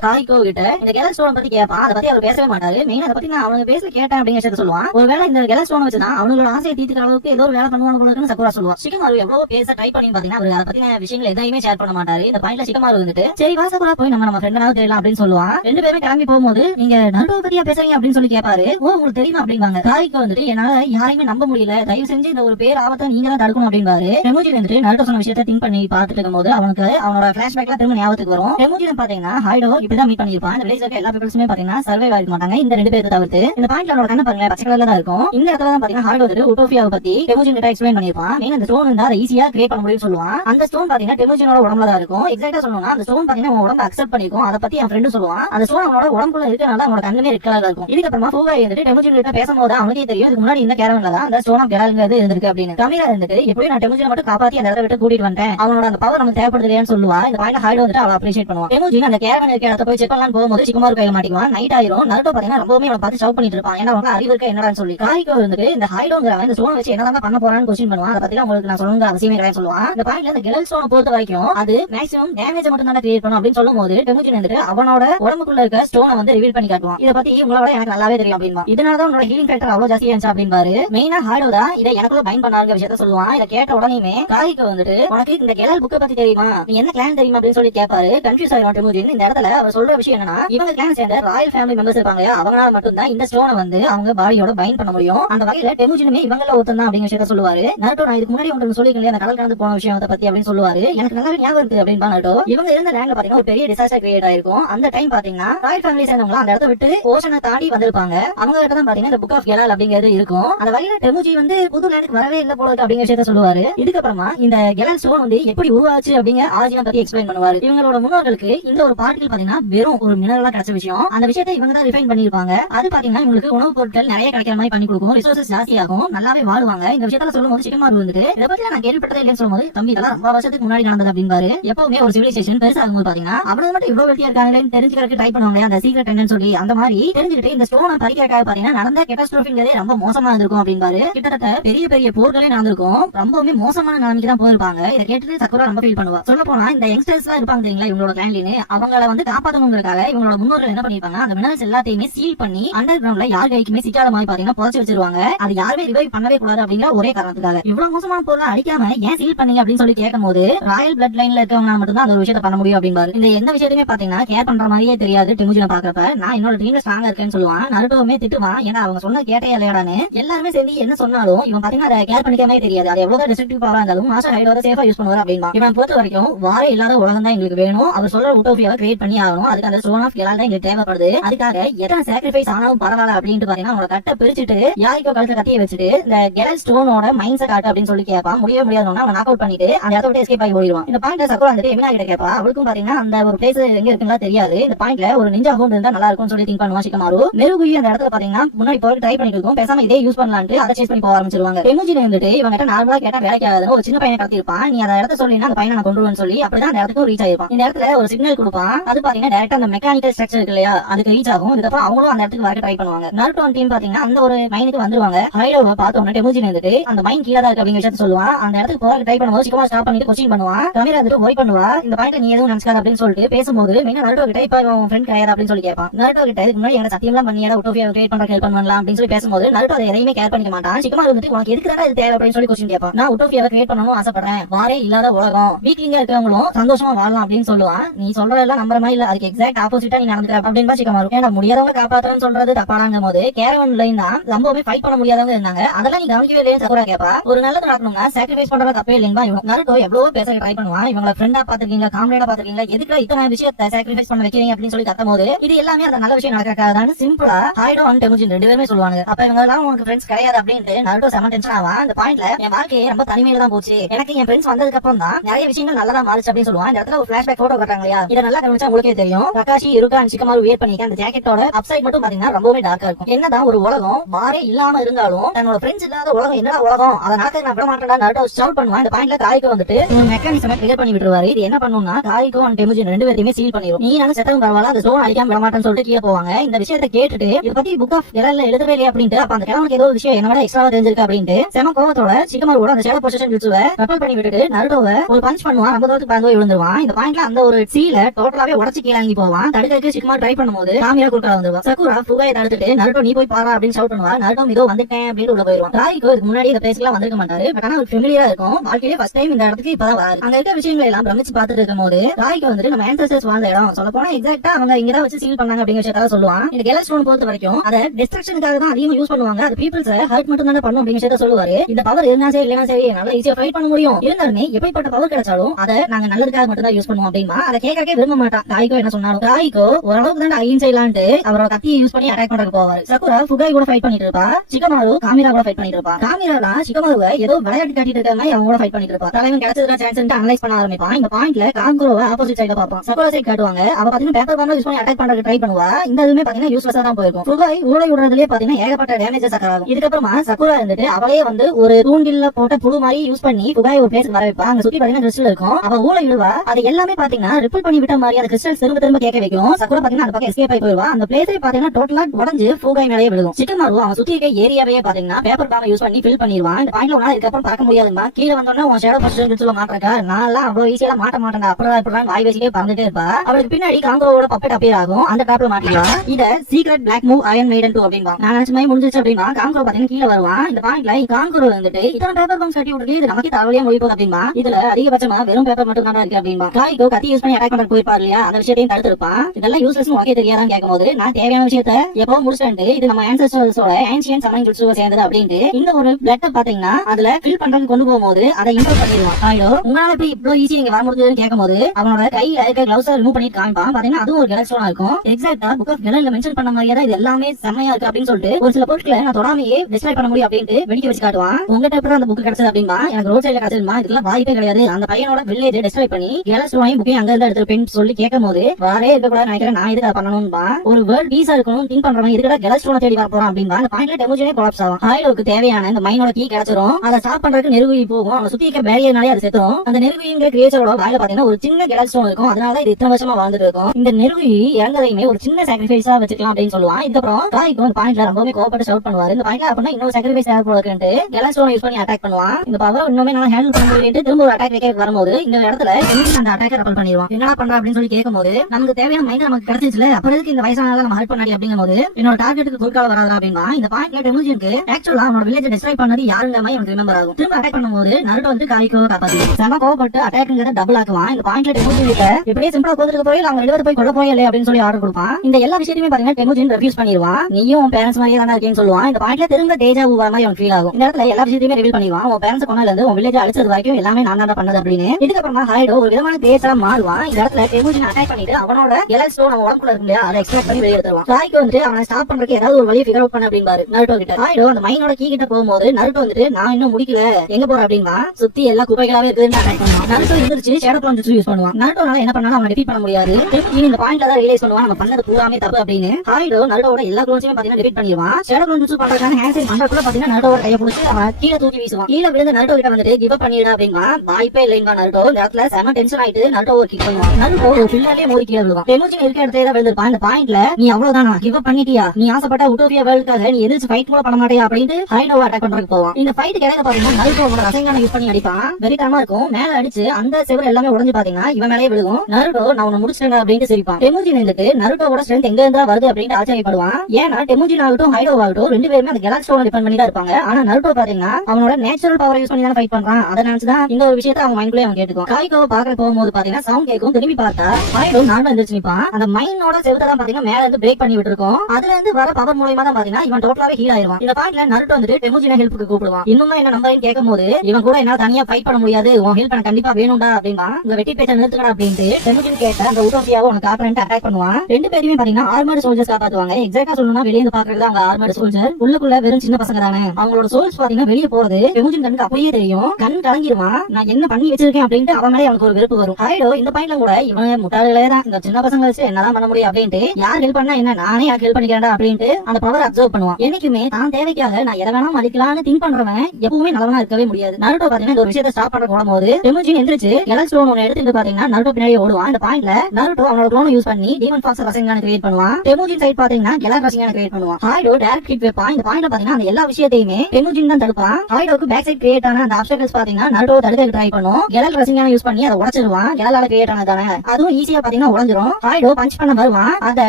காகிகோ கிட்ட இந்த எலல் ஸ்டோன் பத்தி கேட்பான். அதை பத்தி அவர் பேசவே மாட்டாரு. மெயின் அதை பத்தி நான் அவங்க பேசல கேட்டேன் அப்படிங்கிற சொல்லுவான். ஒருவேளை இந்த எலல் ஸ்டோன் வச்சுதான் அவங்களோட ஆசையை தீர்த்துக்கிற அளவுக்கு ஏதோ ஒரு வேலை பண்ணுவாங்க போல இருக்குன்னு சக்குரா சொல்லுவா. ஷிகமாரு எவ்வளவு பேச ட்ரை பண்ணி பாத்தீங்கன்னா அவர் அதை பத்தின விஷயங்கள் எதையுமே ஷேர் பண்ண மாட்டாரு. இந்த பாயிண்ட்ல ஷிகமாரு வந்துட்டு சரி வா சக்குரா போய் நம்ம ஃப்ரெண்டாவது தெரியலாம் அப்படின்னு சொல்லுவான். 2 பேருமே கிளம்பி போகும்போது நீங்க நருட்டோ பத்தியா பேசுறீங்க அப்படின்னு சொல்லி கேட்பாரு. ஓ உங்களுக்கு தெரியுமா அப்படிங்காங்க. காய்க்கு வந்துட்டு என்னால யாரையுமே நம்ப முடியல, தயவு செஞ்சு இந்த ஒரு பேர் ஆபத்தை நீங்க தான் தடுக்கணும் அப்படின்பாரு. டெமுஜி வந்துட்டு நருட்டோ சொன்ன விஷயத்தை திங்க் பண்ணி பார்த்துட்டு இருக்கும்போது அவனுக்கு அவனோட பிளாஷ்பேக்ல திரும்ப ஞாபகத்துக்கு வரும். டெமுஜி பாத்தீங்கன்னா ஹைடோ இப்படிதான் மீட் பண்ணிருப்பான். இந்த வில்லேஜ்ல எல்லா பீப்பிள்ஸுமே பாத்தீங்கன்னா சர்வே ஆக மாட்டாங்க இந்த 2 பேருக்கு தவிர்த்து. இந்த பாயிண்ட்ல அவனோட கண்ணு பாருங்க பச்சை கலர்ல தான் இருக்கும். இந்த இடத்துல தான் பாத்தீங்கன்னா ஹைடோ வந்துட்டு உட்டோபியாவை பத்தி டெமுஜி கிட்ட எக்ஸ்பிளைன் பண்ணிருப்பான். மெயின் அந்த ஸ்டோன் இருந்தா அதை ஈஸியா கிரியேட் பண்ண முடியும்னு சொல்லுவான். அந்த ஸ்டோன் பாத்தீங்கன்னா டெமுஜினோட உடம்புல தான் இருக்கும். எக்ஸாக்ட்டா சொல்லணும்னா அந்த ஸ்டோன் பாத்தீங்கன்னா உடம்பு அக்செப்ட் பண்ணிருக்கும். அதை பத்தி என் ஃப்ரெண்டு சொல்லுவான். அந்த ஸ்டோன் அவனோட உடம்புல இருக்கனால அவனோட கண்ணுமே ரெட் கலர்ல இருக்கும். இதுக்கப்புறமா ஃபூகா வந்துட்டு டெமுஜி கிட்ட பேசும்போது அவனுக்கே தெரியும் இதுக்கு முன்னாடி இந்த கேரவன்ல தான் அந்த ஸ்டோன் ஆஃப் கெடால்ங்கிறது இருந்திருக்கு அப்படின்னு. காமிரா இருந்துட்டு எப்படியும் நான் டெமுஜினை மட்டும் காப்பாத்தி அந்த இடத்த விட்டு கூட்டிட்டு வந்தேன், அவனோட அந்த பவர் நமக்கு தேவைப்படுது இல்லையான்னு சொல்லுவா. இந்த பாயிண்ட் ஹைடோ வந்துட்டு அவ அப்ரிஷியேட் பண்ணுவான். டெமுஜி அந்த கேரவன் இருக்க இடத்த போய் செக் பண்ணலாம்னு போகும்போது ஷிகமாரு கையில மாட்டிக்குவான். நைட் ஆயிரும். நருட்டோ பாத்தீங்கன்னா ரொம்பவே அவனை பார்த்து ஷவுட் பண்ணிட்டு இருப்பான். ஏன்னா அவங்க அறிவு இருக்க என்னடான்னு சொல்லி. காய்கோ வந்துட்டு இந்த ஹைடோங்கிறவன் இந்த ஸ்டோன் வச்சு என்னதான் பண்ண போறான்னு கொஸ்டின் பண்ணுவான். அதை பத்தி உங்களுக்கு நான் சொல்லுங்க அவசியமே கிடையாது சொல்லுவான். இந்த பாயிண்ட்ல இந்த கெடல் ஸ்டோனை பொறுத்த வரைக்கும் அது மேக்ஸிமம் டேமேஜ் மட்டும் தான் கிரியேட் பண்ணும் அப்படின்னு சொல்லும் போது டெமுஜி வந்துட்டு அவனோட உடம்புக்குள்ள இருக்க ஸ்டோனை வந்து ரிவீல் பண்ணி காட்டுவான். இதை பத்தி உங்களோட எனக்கு நல்லாவே தெரியும் அப்படின்பா. இதனாலதான் உன்னோட ஹீலிங் ஃபேக்டர் அவ்வளவு ஜாஸ்தியா இருந்துச்சு அப்படின்பாரு. மெயினா ஹைடோ தான் இதை எனக்குள்ள பைண்ட் பண்ணாருங்க விஷயத்த சொல்லுவான். இதை கேட்ட உடனே காய்க்கு வந்துட்டு உனக்கு இந்த கெடல் புக்கை பத்தி தெரியுமா, நீ என்ன கிளான் தெரியுமா அப்படின்னு சொல்லி கேட்பாரு. கன்ஃபியூஸ் ஆயிரும் டெமுஜி. இந்த இடத்துல அவர் சொல்ற விஷயம் என்னன்னா இவங்க கிளான் சேர்ந்த ராயல் ஃபேமிலி மெம்பர்ஸ் இருப்பாங்க, அவங்களால மட்டும் தான் இந்த ஸ்டோனை வந்து அவங்க பாடியோட பைண்ட் பண்ண முடியும். அந்த வகையில டெமுஜினுமே இவங்கள ஒருத்தன் தான் அப்படிங்கிற விஷயத்த சொல்லுவாரு. நருட்டோ நான் இதுக்கு முன்னாடி உங்களுக்கு சொல்லிருக்கேன் அந்த கடல் கடந்து போன விஷயத்தை பத்தி அப்படின்னு சொல்லுவாரு. எனக்கு நல்லாவே ஞாபகம் இருக்கு அப்படின்னு நருட்டோ. இவங்க இருந்த லேண்ட்ல பாத்தீங்கன்னா ஒரு பெரிய டிசாஸ்டர் கிரியேட் ஆயிருக்கும். அந்த டைம் பாத்தீங்கன்னா ராயல் ஃபேமிலி சேர்ந்தவங்க அந்த இடத்த விட்டு ஓஷனை தாண்டி வந்திருப்பாங்க. அவங்க கிட்ட தான் பாத்தீங்கன்னா இந்த புக் ஆஃப் கெடால் அப்படிங்கிறது இருக்கும். அந்த வகையில டெமுஜி வந்து புது லேண்டுக்கு வரவே இல்லை போல இருக்கு அப்படிங்கிற விஷயத்த சொல்லுவாரு. இதுக்கப்புறமா இந்த கெடால் ஸ்டோன் வந்து எப்படி உருவாச்சு அப்படிங்கிற ஆரிஜினை பத்தி எக்ஸ்பிளைன் பண்ணுவாரு. இவங்களோட முன்னோர்களுக்கு இந்த ஒரு பார்ட்டிகல் பாத்தீங்கன்னா வெறும் ஒரு மினரலா கிடைச்ச விஷயம். அந்த விஷயத்தை இவங்க தான் ரிஃபைன் பண்ணிருப்பாங்க. அது பாத்தீங்கன்னா இவங்களுக்கு உணவுப் பொருட்கள் நிறைய கிடைக்கிற மாதிரி பண்ணி கொடுக்கும். ரிசோர்சஸ் ஜாஸ்தியாகும், நல்லாவே வாழ்வாங்க. இந்த விஷயத்துல சொல்லும்போது ஷிகமாரு வந்துட்டு இதை பத்தி நான் கேள்விப்பட்டதே இல்லைன்னு சொல்லும்போது தம்பி இதெல்லாம் ரொம்ப வருஷத்துக்கு முன்னாடி நடந்தது அப்படின்பாரு. எப்பவுமே ஒரு சிவிலைசேஷன் பெருசாகும்போது பாத்தீங்கன்னா அவங்க மட்டும் இவ்வளவு வெட்டியா இருக்காங்களேன்னு தெரிஞ்சுக்கிறதுக்கு ட்ரை பண்ணுவாங்க. அந்த சீக்ரெட் என்னன்னு சொல்லி அந்த மாதிரி தெரிஞ்சுக்கிட்டு இந்த ஸ்டோனை பறிக்கிறக்காக பாத்தீங்கன்னா நடந்த கேட்டாஸ்ட்ரோஃபிங்கிறதே ரொம்ப மோசமா இருந்திருக்கும் அப்படின்பாரு. கிட்டத்தட்ட பெரிய பெரிய போர்களே நடந்திருக்கும். ரொம்பவுமே மோசமான நிலைமைக்கு தான் போயிருப்பாங்க. இதை கேட்டுட்டு சக்குரா ரொம்ப ஃபீல் பண்ணுவா. சொல்ல போனா இந்த யங்ஸ்டர்ஸ் எல்லாம் இருப்பாங்க தெரியுங்களா இவங்களோட கிளான்லின்னு, அவங்கள வந்து காப்பாற்றணுங்கிறதுக்காக இவங்களோட முன்னோர்கள் என்ன பண்ணிருப்பாங்க அந்த மினரல்ஸ் எல்லாத்தையுமே சீல் பண்ணி அண்டர் கிரவுண்ட்ல யார் கைக்குமே சிக்காத மாதிரி பாத்தீங்கன்னா புதைச்சு வச்சிருவாங்க. அது யாருமே ரிவைவ் பண்ணவே கூடாது அப்படிங்கிற ஒரே காரணத்துக்காக. இவ்வளவு மோசமான பொருளை அடிக்காம ஏன் சீல் பண்ணீங்க அப்படின்னு சொல்லி கேட்கும் போது ராயல் பிளட் லைன்ல இருக்கவங்க மட்டும் தான் அந்த ஒரு விஷயத்தை பண்ண முடியும் அப்படின்பாரு. இந்த எந்த விஷயத்தையுமே பாத்தீங்கன்னா கேர் பண்ற மாதிரியே தெரியாது. டெமுஜினை பாக்குறப்ப நான் என்னோட ட்ரீம்ல ஸ்ட்ராங்கா இருக்கேன்னு சொல்லுவான். நருட்டோவுமே திட்டுவான், ஏன்னா அவங்க சொன்ன கேட்டே இல்லையாடான்னு. எல்லாருமே சேர்ந்து என்ன சொன்னாலும் இவன் பாத்தீங்கன்னா அதை கேர் பண்ணிக்காமே தெரியாது. அது எவ்வளவு டிஸ்ட்ரக்டிவ் பவரா இருந்தாலும் மாஸ்டர் ஹைடோட சேஃபா யூஸ் பண்ணுவார் அப்படின்னா இவன் பொறுத்த வரைக்கும் வாரே இல்லாத உலகம் தான் எங்களுக்கு வேணும். அவர் சொல்ற உட்டோபியாவை கிரியேட் பண்ணி ஆகணும். அதுக்கு அந்த ஸ்டோன் ஆஃப் எலால் தான் எங்களுக்கு தேவைப்படுது. அதுக்காக எத்தனை சாக்ரிஃபைஸ் ஆனாலும் பரவாயில்ல அப்படின்ட்டு பாத்தீங்கன்னா அவனோட கட்டை பிரிச்சுட்டு யாரிக்கோ கழுத்துல கத்தியை வச்சுட்டு இந்த கெரல் ஸ்டோனோட மைண்ட்ஸை காட்டு அப்படின்னு சொல்லி கேட்பான். முடியவே முடியாதுன்னா அவன் நாக் அவுட் பண்ணிட்டு அந்த இடத்த விட்டு எஸ்கேப் ஆகி ஓடிடுவான். இந்த பாயிண்ட்ல சக்குரா வந்துட்டு எமினா கிட்ட கேட்பா. அவளுக்கும் பாத்தீங்கன்னா அந்த ஒரு பிளேஸ் எங்க இருக்குன்னு தெரியாது. இந்த பாயிண்ட்ல ஒரு நிஞ்சா ஹோம் இருந்தா நல்லா இருக்கும்னு சொல்லி திங்க் பண்ணுவான் ஷிகமாரு. நெருகுயி அந்த இடத்துல பாத்தீங்கன்னா முன்னாடி போய் ட்ரை பண்ணிட்டு இருக்கும். பேசாம இதே யூஸ் பண்ணலான்ட்டு அதை சேஸ் பண்ணி போக ஆரம்பிச்சிருவாங்க. டெமுஜின் வந்துட்டு இவங்க கிட்ட நார்மலா கேட்டா வேலைக்காதுன்னு ஒரு சின்ன பையனை கடத்தி இருப்பான். நீ அந்த இடத்த சொல்லினா அந்த பையனை நான் கொண்டுருவேன்னு சொல்லி அப்படிதான் அந்த இடத்துக்கு ரீச் ஆயிருப்பான். இந்த இடத்துல ஒரு சிக்னல் கொடுப்பான். அது பாத்தீங்கன்னா டைரக்டா அந்த மெக்கானிக்கல் ஸ்ட்ரக்சர் இருக்கு இல்லையா, அதுக்கு ரீச் ஆகும். இதுக்கப்புறம் அவங்களும் அந்த இடத்துக்கு வர ட்ரை பண்ணுவாங்க. நருட்டோ டீம் பாத்தீங்கன்னா அந்த ஒரு மைனுக்கு வந்துருவாங்க. ஹைடோவை பார்த்தோம்னா டெமுஜின் வந்துட்டு அந்த மைன் கீழே தான் இருக்கு அப்படிங்கிற விஷயத்த சொல்லுவான். அந்த இடத்துக்கு போற ட்ரை பண்ணும்போது சிக்கமா ஸ்டாப் பண்ணிட்டு கொஸ்டின் பண்ணுவான். கமீரா வந்துட்டு ஒய் பண்ணுவா. இந்த பாயிண்ட் நீ எதுவும் நினைச்சுக்காத அப்படின்னு சொல்லிட்டு பேசும்போது மெயினா நருட்டோ கிட்ட இப்ப உன் ஃப்ரெண்ட் கிடையாது அப்படின்னு சொல்லி கேட்பான். நருட்டோ கிட்ட இதுக்கு முன்னாடி எனக்கு சத்தியம்லாம் பண்ணி உட்டோபியா கிரியேட் பண்ற ஹெல்ப் பண்ணலாம் அப்படின்னு சொல்லி பேசும்போது நருட்டோ அதை எதையுமே கேர் பண்ணிக்க மாட்டான். சிக்கமா வந்துட்டு உனக்கு எதுக்கு இது தேவை அப்படின்னு சொல்லி கொஸ்டின் கேட்பான். நான் உட்டோபியாவை கிரியேட் பண்ணணும்னு ஆசைப்படுறேன். வாரே இல்லாத உலகம் வீக்லிங்கா இருக்கவங்களும் சந்தோஷமா வாழலாம் அப்படின்னு சொல்லுவான். நீ சொல்றதெல்லாம் நம்புற மாதிரி இல்ல, அதுக்கு எக்ஸாக்ட் ஆப்போசிட்டா நீ நடந்துக்கிற அப்படின்னு சிக்கமாரு. ஏன்னா முடியாதவங்க காப்பாத்துறேன்னு சொல்றது தப்பானாங்கும் போது கேரவன் லைன் தான் ரொம்பவே ஃபைட் பண்ண முடியாதவங்க இருந்தாங்க. அதெல்லாம் நீ கவனிக்கவே இல்லையே சக்குரா கேப்பா. ஒரு நல்லது நடக்கணும்னா சாக்ரிஃபைஸ் பண்றத தப்பே இல்லைங்களா. இவன் நருட்டோ எவ்வளவோ பேச ட்ரை பண்ணுவான். இவங்கள ஃப்ரெண்டா பாத்துருக்கீங்க, காம்ரேடா பாத்துருக்கீங்க, எதுக்கு இத்தனை விஷயத்தை சாக்ரிஃபைஸ் பண்ண வைக்கிறீங்க அப்படின்னு சொல்லி கத்தும் போது இது எல்லாமே அந்த நல்ல விஷயம் நடக்காதான் சிம்பிளா ஹைடோ அண்ட் டெமுஜின் ரெண்டு பேருமே சொல்லுவாங்க. அப்ப இவங்க எல்லாம் உனக்கு ஃப்ரெண்ட்ஸ் கிடையாது அப்படின்ட்டு நருட்டோ செம டென்ஷன் ஆவான். அந்த பாயிண்ட்ல என் வாழ்க்கையே ரொம்ப தனிமையில தான் போச்சு, எனக்கு என் ஃப்ரெண்ட்ஸ் வந்ததுக்கு அப்புறம் தான் நிறைய விஷயங்கள் நல்லதா மாறிச்சு அப்படின்னு சொல்லுவான். இந்த இடத்துல ஒரு பிளாஷ்பேக் போட்டோ காட்டுறாங்க இல்லையா, இதை நல்லா கவனிச்சா உங்களுக்கே தெரியும். தக்காஷி யுருகா அண்ட் சிக்கமாரு வியர் பண்ணிக்க அந்த ஜாக்கெட்டோட அப்சைட் மட்டும் பாத்தீங்கன்னா ரொம்பவே டார்க்கா இருக்கும். என்னதான் ஒரு உலகம் வாரே இல்லாம இருந்தாலும் தன்னோட ஃப்ரெண்ட்ஸ் இல்லாத உலகம் என்னடா உலகம், அதை நடக்க நான் விட மாட்டேன் நருட்டோ ஸ்டார்ட் பண்ணுவான். இந்த பாயிண்ட்ல காய்க்கு வந்துட்டு மெக்கானிசம் கிளியர் பண்ணி விட்டுருவாரு. இது என்ன பண்ணும்னா காய்க்கோ அண்ட் டெமுஜின் ரெண்டு பேருமே சீல் பண்ணிடும். நீ நானும் செத்தவங்க பரவாயில்ல அந்த ஸ்டோன் அடிக்காம விட மாட்டேன்னு சொல்லிட்டு கீழே போவாங்க. இந்த விஷயத்தை கேட்டுட்டு இதை பத்தி புக் ஆஃப் எல்லாம் எழுதவே இல்லையா அப்படின்ட்டு அப்ப அந்த கிழவனுக்கு ஏதோ விஷயம் என்னோட எக்ஸ்ட்ரா தெரிஞ்சிருக்கு அப்படின்ட்டு செம கோவத்தோட சிக்கமாரோட அந்த ஷேடோ பொசிஷன் ஜுட்சுவை கப்பல் பண்ணி விட்டுட்டு நருட்டோவை ஒரு பஞ்ச் பண்ணுவான். ரொம்ப தூரத்துக்கு பறந்து போய் விழுந்துருவான். இந்த பாயிண்ட்ல அந்த ஒரு சீல டோட்டலாவே உடச்சு கீழாங்கி போவான். தடுக்கிறதுக்கு சிக்கமா ட்ரை பண்ணும்போது காமியா குறுக்கா வந்துருவா. சக்குரா ஃபுகாயை தடுத்துட்டு நருட்டோ நீ போய் பாரா அப்படின்னு ஷவுட் பண்ணுவா. நருட்டோ இதோ வந்துட்டேன் அப்படின்னு உள்ள போயிருவான். ராய்க்கோ இதுக்கு முன்னாடி இந்த பிளேஸ்க்குலாம் வந்திருக்க மாட்டாரு. பட் ஆனா ஒரு ஃபெமிலியரா இருக்கும். வாழ்க்கையிலே ஃபர்ஸ்ட் டைம் இந்த இடத்துக்கு இப்பதான் வராரு. அங்க இருக்க விஷயங்களை எல்லாம் பிரமிச்சு பார்த்துட்டு இருக்கும் போது ராய்க்கு வந்துட்டு நம்ம ஆன்சஸ்டர்ஸ் வாழ்ந்த இடம் சொல்ல போனா எக்ஸாக்டா அவங்க இங்கதான் வச்சு சீல் பண்ணாங்க அப்படிங்கிற விஷயத்த சொல்லுவான். இந்த கெலர் ஸ்டோன் பொறுத்த வரைக்கும் அதை டிஸ்ட்ரக்ஷனுக்காக தான் அதிகமா யூஸ் பண்ணுவாங்க. அது பீப்புள்ஸ் ஹர்ட் மட்டும் தான் பண்ணும் அப்படிங்கிற விஷயத்த சொல்லுவாரு. இந்த பவர் இருந்தா சரி இல்லைனா சரி நல்லா ஈஸியா ஃபைட் பண்ண முடியும். இருந்தாலுமே எப்படிப்பட்ட பவர் கிடைச்சாலும் அதை நாங்க நல்லதுக்காக மட்டும் தான் யூஸ் பண்ணுவோம் அப்படின்னா அதை கேட்கவே விரும்ப மாட்டான். ராய்க்கோ என்ன சொன்னாலும் ராய்க்கோ ஓரளவுக்கு தான் அகைன் செய்யலான்ட்டு அவரோட கத்தியை யூஸ் பண்ணி அட்டாக் பண்றதுக்கு போவாரு. சக்குரா ஃபுகாய் கூட ஃபைட் பண்ணிட்டு இருப்பா. சிக்கமாரு காமிரா கூட ஃபைட் பண்ணிட்டு இருப்பா. காமிராலாம் சிக்கமாருவை ஏதோ விளையாட்டு காட்டிட்டு இருக்காங்க அவங்க கூட ஃபைட் பண்ணிட்டு இருப்பா. தலைவன் கிடைச்சதுல சான்ஸ் அனலைஸ் பண்ண ஆரம்பிப்பான். இந்த பாயிண்ட்ல காங்குரோவை ஆப்போசிட் சைடுல பாப்பான். சக்குரா சைடு காட்டுவாங்க. அவ பாத்தீங்கன்னா பேப்பர் பாம்பை யூஸ் பண்ணி அட்டாக் பண்றதுக்கு ட்ரை பண்ணுவா. இந்த இதுமே பாத்தீங்கன்னா யூஸ்லெஸ்ஸா தான் போயிருக்கும். ஃபுகாய் ஊழை விடுறதுலயே பாத்தீங்கன்னா ஏகப்பட்ட டேமேஜஸ் ஆகும். இதுக்கப்புறமா சக்குரா இருந்துட்டு அவளே வந்து ஒரு தூண்டில்ல போட்ட புழு மாதிரி யூஸ் பண்ணி ஃபுகாய் ஒரு பிளேஸ்க்கு வர வைப்பா. அங்க சுத்தி பாத்தீங்கன்னா கிறிஸ்டல் இருக்கும். அவ ஊழை விடுவா. அது எல்லாமே பாத்தீங்கன்னா ரிப்பிள் பண்ணி விட்ட மாதிரி அந்த கிறிஸ்டல் திரும்ப திரும்ப கேட்க வைக்கும். சக்குரா பாத்தீங்கன்னா அந்த பக்கம் எஸ்கேப் ஆகி போயிடுவா. அந்த பிளேஸை பாத்தீங்கன்னா டோட்டலா உடஞ்சு ஃபுகாய் மேலேயே விழுகும். சிக்கமாரு அவன் சுத்தி இருக்க ஏரியாவே பாத்தீங்கன்னா பேப்பர் பாம்பை யூஸ் பண்ணி ஃபில் பண்ணிடுவான். இந்த பாயிண்ட்ல ஒன்னா இதுக்கப்புறம் பார்க்க முடியாதுமா. கீழே வந்தோன்னா உன் ஷேடோ பொசிஷன் சொல்ல மாட்டேக்கா நான் அவ்வளவு ஈஸியா மாட்ட மாட்டேன் அப்புறம் வாய் பேசிட்டே பறந்துட்டே இருப்பா. அவளுக்கு பின்னாடி காங்கரோட பப்பெட் அப்பியர் ஆகும். அந்த டாப்ல மாட்டிடுவா. இத secret black move Iron Maiden 2 அப்படின்பா. நான் நினைச்ச மாதிரி முடிஞ்சிச்சு அப்படின்னா காங்கரோ பாத்தீங்கன்னா கீழே வருவான். இந்த பாயிண்ட்ல காங்கரோ வந்துட்டு இத்தனை பேப்பர் பம்ஸ் கட்டி விட்டு இது நமக்கு தலைவலியா முடிய போகுது அப்படின்பா. இதுல அதிகபட்சமா வெறும் பேப்பர் மட்டும் தான் இருக்கு அப்படின்பா. காய்க்கோ கத்தி யூஸ் பண்ணி அட்டாக் பண்ண போயிருப்பாரு இல்லையா, அந்த விஷயத்தையும் தடுத்திருப்பான். இதெல்லாம் யூஸ்லெஸ் உனக்கே தெரியாதான்னு கேட்கும்போது நான் தேவையான விஷயத்த எப்போ முடிச்சுட்டு இது நம்ம ஆன்சஸ்டர்ஸோட ஆன்சியன் சமன் ஜுட்சுவை சேர்ந்தது அப்படின்ட்டு இந்த ஒரு பிளட் பாத்தீங்கன்னா அதுல ஃபில் பண்றதுக்கு கொண்டு போகும்போது அதை இம்போர்ட் பண்ணிடுவான். காய்டோ உங்களால எப்படி இவ்வளவு ஈஸி நீங்க வர முடியுதுன்னு கேட்கும்போது அவனோட கையில இருக்க கிளவுஸ் ரிமூவ் பண்ணி காமிப்பான். பாத்தீங்கன்னா அதுவும் ஒரு கெலர் ஸ்டோனா இருக்கும். எக்ஸாக்ட்டா புக் ஆஃப் கெலர்ல மென்ஷன் பண்ண மாதிரியே தான் இது எல்லாமே செம்மையா இருக்கு அப்படின்னு சொல்லிட்டு ஒரு சில பொருட்களை நான் தொடாமையே டிஸ்ட்ராய் பண்ண முடியும் அப்படின்ட்டு வெடிக்க வச்சு காட்டுவான். உங்ககிட்ட எப்படி அந்த புக் கிடைச்சது அப்படின்னா எனக்கு ரோட் சைடுல கிடைச்சதுமா, இதுக்கெல்லாம் வாய்ப்பே கிடையாது. அந்த பையனோட வில்லேஜ் டிஸ்ட்ராய் பண்ணி கெலர் ஸ்டோனையும் புக்கையும் அங்க இருந்து எடுத்துருப்பேன்னு சொல்லி கேட்கும் போது வாரே இருக்க கூட நினைக்கிறேன் நான் இதுக்கு பண்ணணும்பா. ஒரு வேர்ல்ட் பீஸா இருக்கணும் திங்க் பண்றவங்க இதுக்கட கெலர் ஸ்டோனை தேடி வர போறான் அப்படின்பா. அந்த பாயிண்ட்ல டெமோஜனே கொலாப்ஸ் ஆகும். ஹாய்லோக்கு தேவையான இந்த மைனோட கீ கிடைச்சிரும். அதை ஸ்டாப் பண்றதுக்கு நெருகுயி போகும். அவன் சுத்தி இருக்க பேரியர்னாலே அது செத்துரும். அந்த நெருகுயிங்கிற கிரியேச்சரோட வாயில பாத்தீங்கன்னா ஒரு சின்ன கெலர் ஸ்டோன் இருக்கும். அதனால இது இத்தனை வருஷமா வாழ்ந்துட்டு இருக்கும். இந்த நெருகுயி இறந்ததையுமே ஒரு சின்ன சாக்ரிஃபைஸா வச்சுக்கலாம் அப்படின்னு சொல்லுவான். இதுக்கப்புறம் தாய்க்கு அந்த பாயிண்ட்ல ரொம்பவே கோவப்பட்டு ஷவுட் பண்ணுவாரு. இந்த பாயிண்ட்ல அப்படின்னா இன்னொரு சாக்ரிஃபைஸ் தேவைப்படுதுன்ட்டு கெலர் ஸ்டோன் யூஸ் பண்ணி அட்டாக் பண்ணுவான். இந்த பவர் இன்னுமே நான் ஹேண்டில் பண்ண முடியல. திரும்ப ஒரு அட்டாக் வைக்க வரும்போது இந்த இடத்துல அந்த அட்டாக்கை ரப்பல் பண்ணிடுவான். என்ன பண்றா அப்படின்னு சொல்லி கேட்கும்போது நமக்கு தேவையான மைண்ட் நமக்கு கிடைச்சிச்சுல, அப்புறம் எதுக்கு இந்த வயசானால நம்ம ஹெல்ப் பண்ணாடி அப்படிங்கும்போது என்னோட டார்கெட்டுக்கு குறுக்கால வராதா அப்படின்னா இந்த பாயிண்ட்ல டெமுஜினுக்கு ஆக்சுவலா அவனோட வில்லேஜ் டிஸ்ட்ராய் பண்ணது யாருங்க மாதிரி எனக்கு ரிமெம்பர் ஆகும். திரும்ப அட்டாக் பண்ணும்போது நருட்டோ வந்து காய்க்கோ காப்பாத்தி செம கோவப்பட்டு அட்டாக்ங்கிறத டபுள் ஆக்குவான். இந்த பாயிண்ட்ல டெமுஜின் கிட்ட இப்படியே சிம்பிளா கோத்துக்கு போய் அவங்க 2 போய் கொல்ல போயல அப்படின்னு சொல்லி ஆர்டர் கொடுப்பான். இந்த எல்லா விஷயத்தையுமே பாத்தீங்கன்னா டெமுஜின் ரெஃப்யூஸ் பண்ணிடுவான். நீயும் பேரண்ட்ஸ் மாதிரியே தானே இருக்கேன்னு சொல்லுவான். இந்த பாயிண்ட்ல திரும்ப தேஜா ஊவா மாதிரி அவன் ஃபீல் ஆகும். இந்த இடத்துல எல்லா விஷயத்தையுமே ரிவீல் பண்ணிடுவான். உன் பேரண்ட்ஸ் கொண்டதுல இருந்து உன் வில்லேஜ் அழிச்சது வரைக்கும் எல்லாமே நான் தான் பண்ணது அப்படின்னு. இதுக்கப்புறமா ஹைடோ ஒரு விதமான தேஜா மாறுவான். இந்த இடத்துல டெமுஜின் அட்டாக் பண்ணிட்டு அவனோட எலல் ஸ்டோன் அவன் உடம்புல இருக்கு இல்லையா, அதை எக்ஸ்ட்ராக்ட் பண்ணி வெளியே எடுத்துருவான். ராய்க்கு வந்துட்டு அவனை ஸ்டாப் பண்றதுக்கு ஏதாவது ஒரு வழியை ஃபிகர் அவுட் பண்ண அப்படின்பாரு நருட்டோ கிட்ட. ஹைடோ அந்த மைனோட கீ கிட்ட போகும்போது நருட்டோ வந்துட்டு நான் இன்னும் முடிக்கல, எங்க போற அப்படின்னா சுத்தி எல்லா குப்பைகளாவே இருக்குன்னு அட்டாக் பண்ணுவான். நருட்டோ எந்திரிச்சு ஷேடோ க்ளோன் ஜுட்சு யூஸ் பண்ணுவான். நருட்டோனால என்ன பண்ணாலும் அவனை டிஃபீட் பண்ண முடியாது. டெமுஜின் இந்த பாயிண்ட்ல தான் ரியலைஸ் பண்ணுவான் நம்ம பண்ணது பூராமே தப்பு அப்படின்னு. ஹைடோ நருட்டோட எல்லா க்ளோன்ஸையும் பாத்தீங்கன்னா டிஃபீட் பண்ணிடுவான். ஷேடோ க்ளோன் ஜுட்சு பண்றதுக்கான ஹேண்ட்ஸ் பண்றதுக்குள்ள பாத்தீங்கன்னா நருட்டோட கையை பிடிச்சி அவன் கீழே தூக்கி வீசுவான். கீழே விழுந்து நருட்டோ கிட்ட வந்துட்டு கிவ் அப் பண்ணிடு அப்படின்னா வாய்ப்பே இல்லைங்க. நருட்டோ இந்த இடத்துல செம டென்ஷன் ஆயிட்டு நருட்டோ ஒரு கிக் பண்ணுவான். நருட்டோ ஒரு பில்லர்லயே மோதி கீழே விழுவான். டெமுஜின் இருக்க இடத்துல தான் விழுந்திருப்பான். இந்த பாயிண்ட்ல நீ அவ்வளவுதானா, கிவ் அப் பண்ணிட்டியா, நீ ஆசைப்பட்ட உட்டோபியா வேர்ல்டுக்காக நீ எதிர்த்து ஃபைட் கூட பண்ண மாட்டியா அப்படின்னு ஹைடோ அட்டாக் பண்றதுக்கு போவான். இந்த ஃபைட் கிடையாது பாத்தீங்கன்னா நருட்டோ ரசங்கான யூஸ் பண்ணி அடிப்பான். வெறித்தனமா இருக்கும். மேல அடிச்சு அந்த செவர் எல்லாமே உடைஞ்சு பாத்தீங்கன்னா இவன் மேலே விழுகும். நருட்டோ நான் உன்னை முடிச்சிட்டேன் அப்படின்னு சிரிப்பான். டெமுஜின் இருந்துட்டு நருட்டோட ஸ்ட்ரென்த் எங்க இருந்தா வருது அப்படின்னு ஆச்சரியப்படுவான். ஏன்னா டெமுஜின் ஆகட்டும் ஹைடோ ஆகட்டும் ரெண்டு பேருமே அந்த கெலாக்ஸ் ஸ்டோனை டிபெண்ட் பண்ணி தான் இருப்பாங்க. ஆனா நருட்டோ பாத்தீங்கன்னா அவனோட நேச்சுரல் பவர் யூஸ் பண்ணி தான் ஃபைட் பண்றான். அதை நினைச்சுதான் இந்த ஒரு விஷயத்தை அவன் மைண்ட்குள்ளே அவன் கேட்டுக்கும். காய்கோவை பாக்க போகும்போது பாத்தீங்கன்னா சவுண்ட் கேட்கும். திரும்பி பார்த்தா ஹைடோ நார்மலா எந்திரிச்சு நிப்பான். அந்த மைனோட செவத்தை தான் பாத்தீங்கன்னா மேல இருந்து பிரேக் பண்ணி விட்டுருக்கோம். அதுல இருந்து வர பவர் மூலமா தான் பாத்தீங்கன்னா இவன் டோட்டலாவே ஹீல் ஆயிருவான். இந்த பாயிண்ட்ல நருட்டோ வந்துட்டு டெமுஜினை ஹெல்ப்புக்கு கூப்பிடுவான். இன்னும் என்ன நம்பர் கேட்கும் போது இவன் கூட என்னால தனியா ஃபைட் பண்ண முடியாது, உன் ஹெல்ப் எனக்கு கண்டிப்பா வேணும்டா அப்படின்னா உங்க வெட்டி பேச்ச நிறுத்துக்கடா அப்படின்ட்டு டெமுஜின் கேட்ட அந்த உட்டோபியாவை உனக்கு காப்பரண்ட் அட்டாக் பண்ணுவான். ரெண்டு பேருமே பாத்தீங்கன்னா ஆர்மர்டு சோல்ஜர்ஸ் காப்பாத்துவாங்க. எக்ஸாக்டா சொல்லணும்னா வெளியே இருந்து பாக்குறது அவங்க ஆர்மர்டு சோல்ஜர், உள்ளுக்குள்ள வெறும் சின்ன பசங்க தானே. அவங்களோட சோல்ஸ் பாத்தீங்கன்னா வெளியே போறது டெமுஜின் கண்ணுக்கு அப்படியே தெரியும். கண் கலங்கிடுவான். நான் என்ன பண்ணி வச்சிருக்கேன் அப்படின்ட்டு அவன் மேலே அவனுக்கு ஒரு வெறுப்பு வரும். ஹைடோ இந்த பாயிண்ட்ல கூட இவன் முட்டாளே தான், இந்த சின்ன பசங்க வச்சு என்னதான் பண்ண முடியும் அப்படின்ட்டு யார் ஹெல்ப் பண்ணா என்ன நானே யாருக்கு ஹெல்ப் பண்ணிக்கிறேன் அப்படின்ட்டு அந்த பவர் அப்சர்வ் பண்ணுவான். என்னைக்குமே தான் தேவைக்காக நான் எதை வேணாலும் மதிக்கலாம்னு திங்க் பண்றவன் எப்பவுமே நல்லவனா இருக்கவே முடியாது. நருட்டோ பாத்தீங்கன்னா ஒரு விஷயத்தை ஸ்டாப் பண்ண போது டெமுஜின் எந்திரிச்சு எலல் ஸ்டோன் ஒன்னு எடுத்துட்டு பாத்தீங்கன்னா நருட்டோ பின்னாடி ஓடுவான். இந்த பாயிண்ட்ல நருட்டோ அவனோட க்ளோனை யூஸ் பண்ணி டீமன் ஃபாக்ஸ் ரசங்கான கிரியேட் பண்ணுவான். டெமுஜின் சைடு பாத்தீங்கன்னா கெலாக் ரசங்கான கிரியேட் பண்ணுவான். ஹைடோ டைரக்ட் ஹிட் வைப்பான். இந்த பாயிண்ட்ல பாத்தீங்கன்னா அந்த எல்லா விஷயத்தையுமே டெமுஜின் தான் தடுப்பான். ஹைடோக்கு பேக் சைடு கிரியேட் ஆன அந்த ஆப்ஸ்டக்கிள்ஸ் பாத்தீங்கன்னா நருட்டோ தடுக்க ட்ரை பண்ணும். கெலாக் ரசங்கான யூஸ் பண்ணி அதை உடைச்சிடுவான். கெலாலால கிரியேட் ஆனதானே அதுவும் ஈஸியா பாத்தீங்கன்னா உடைஞ்சிரும். ஹைடோ பஞ்ச் பண்ண வருவான். அந்த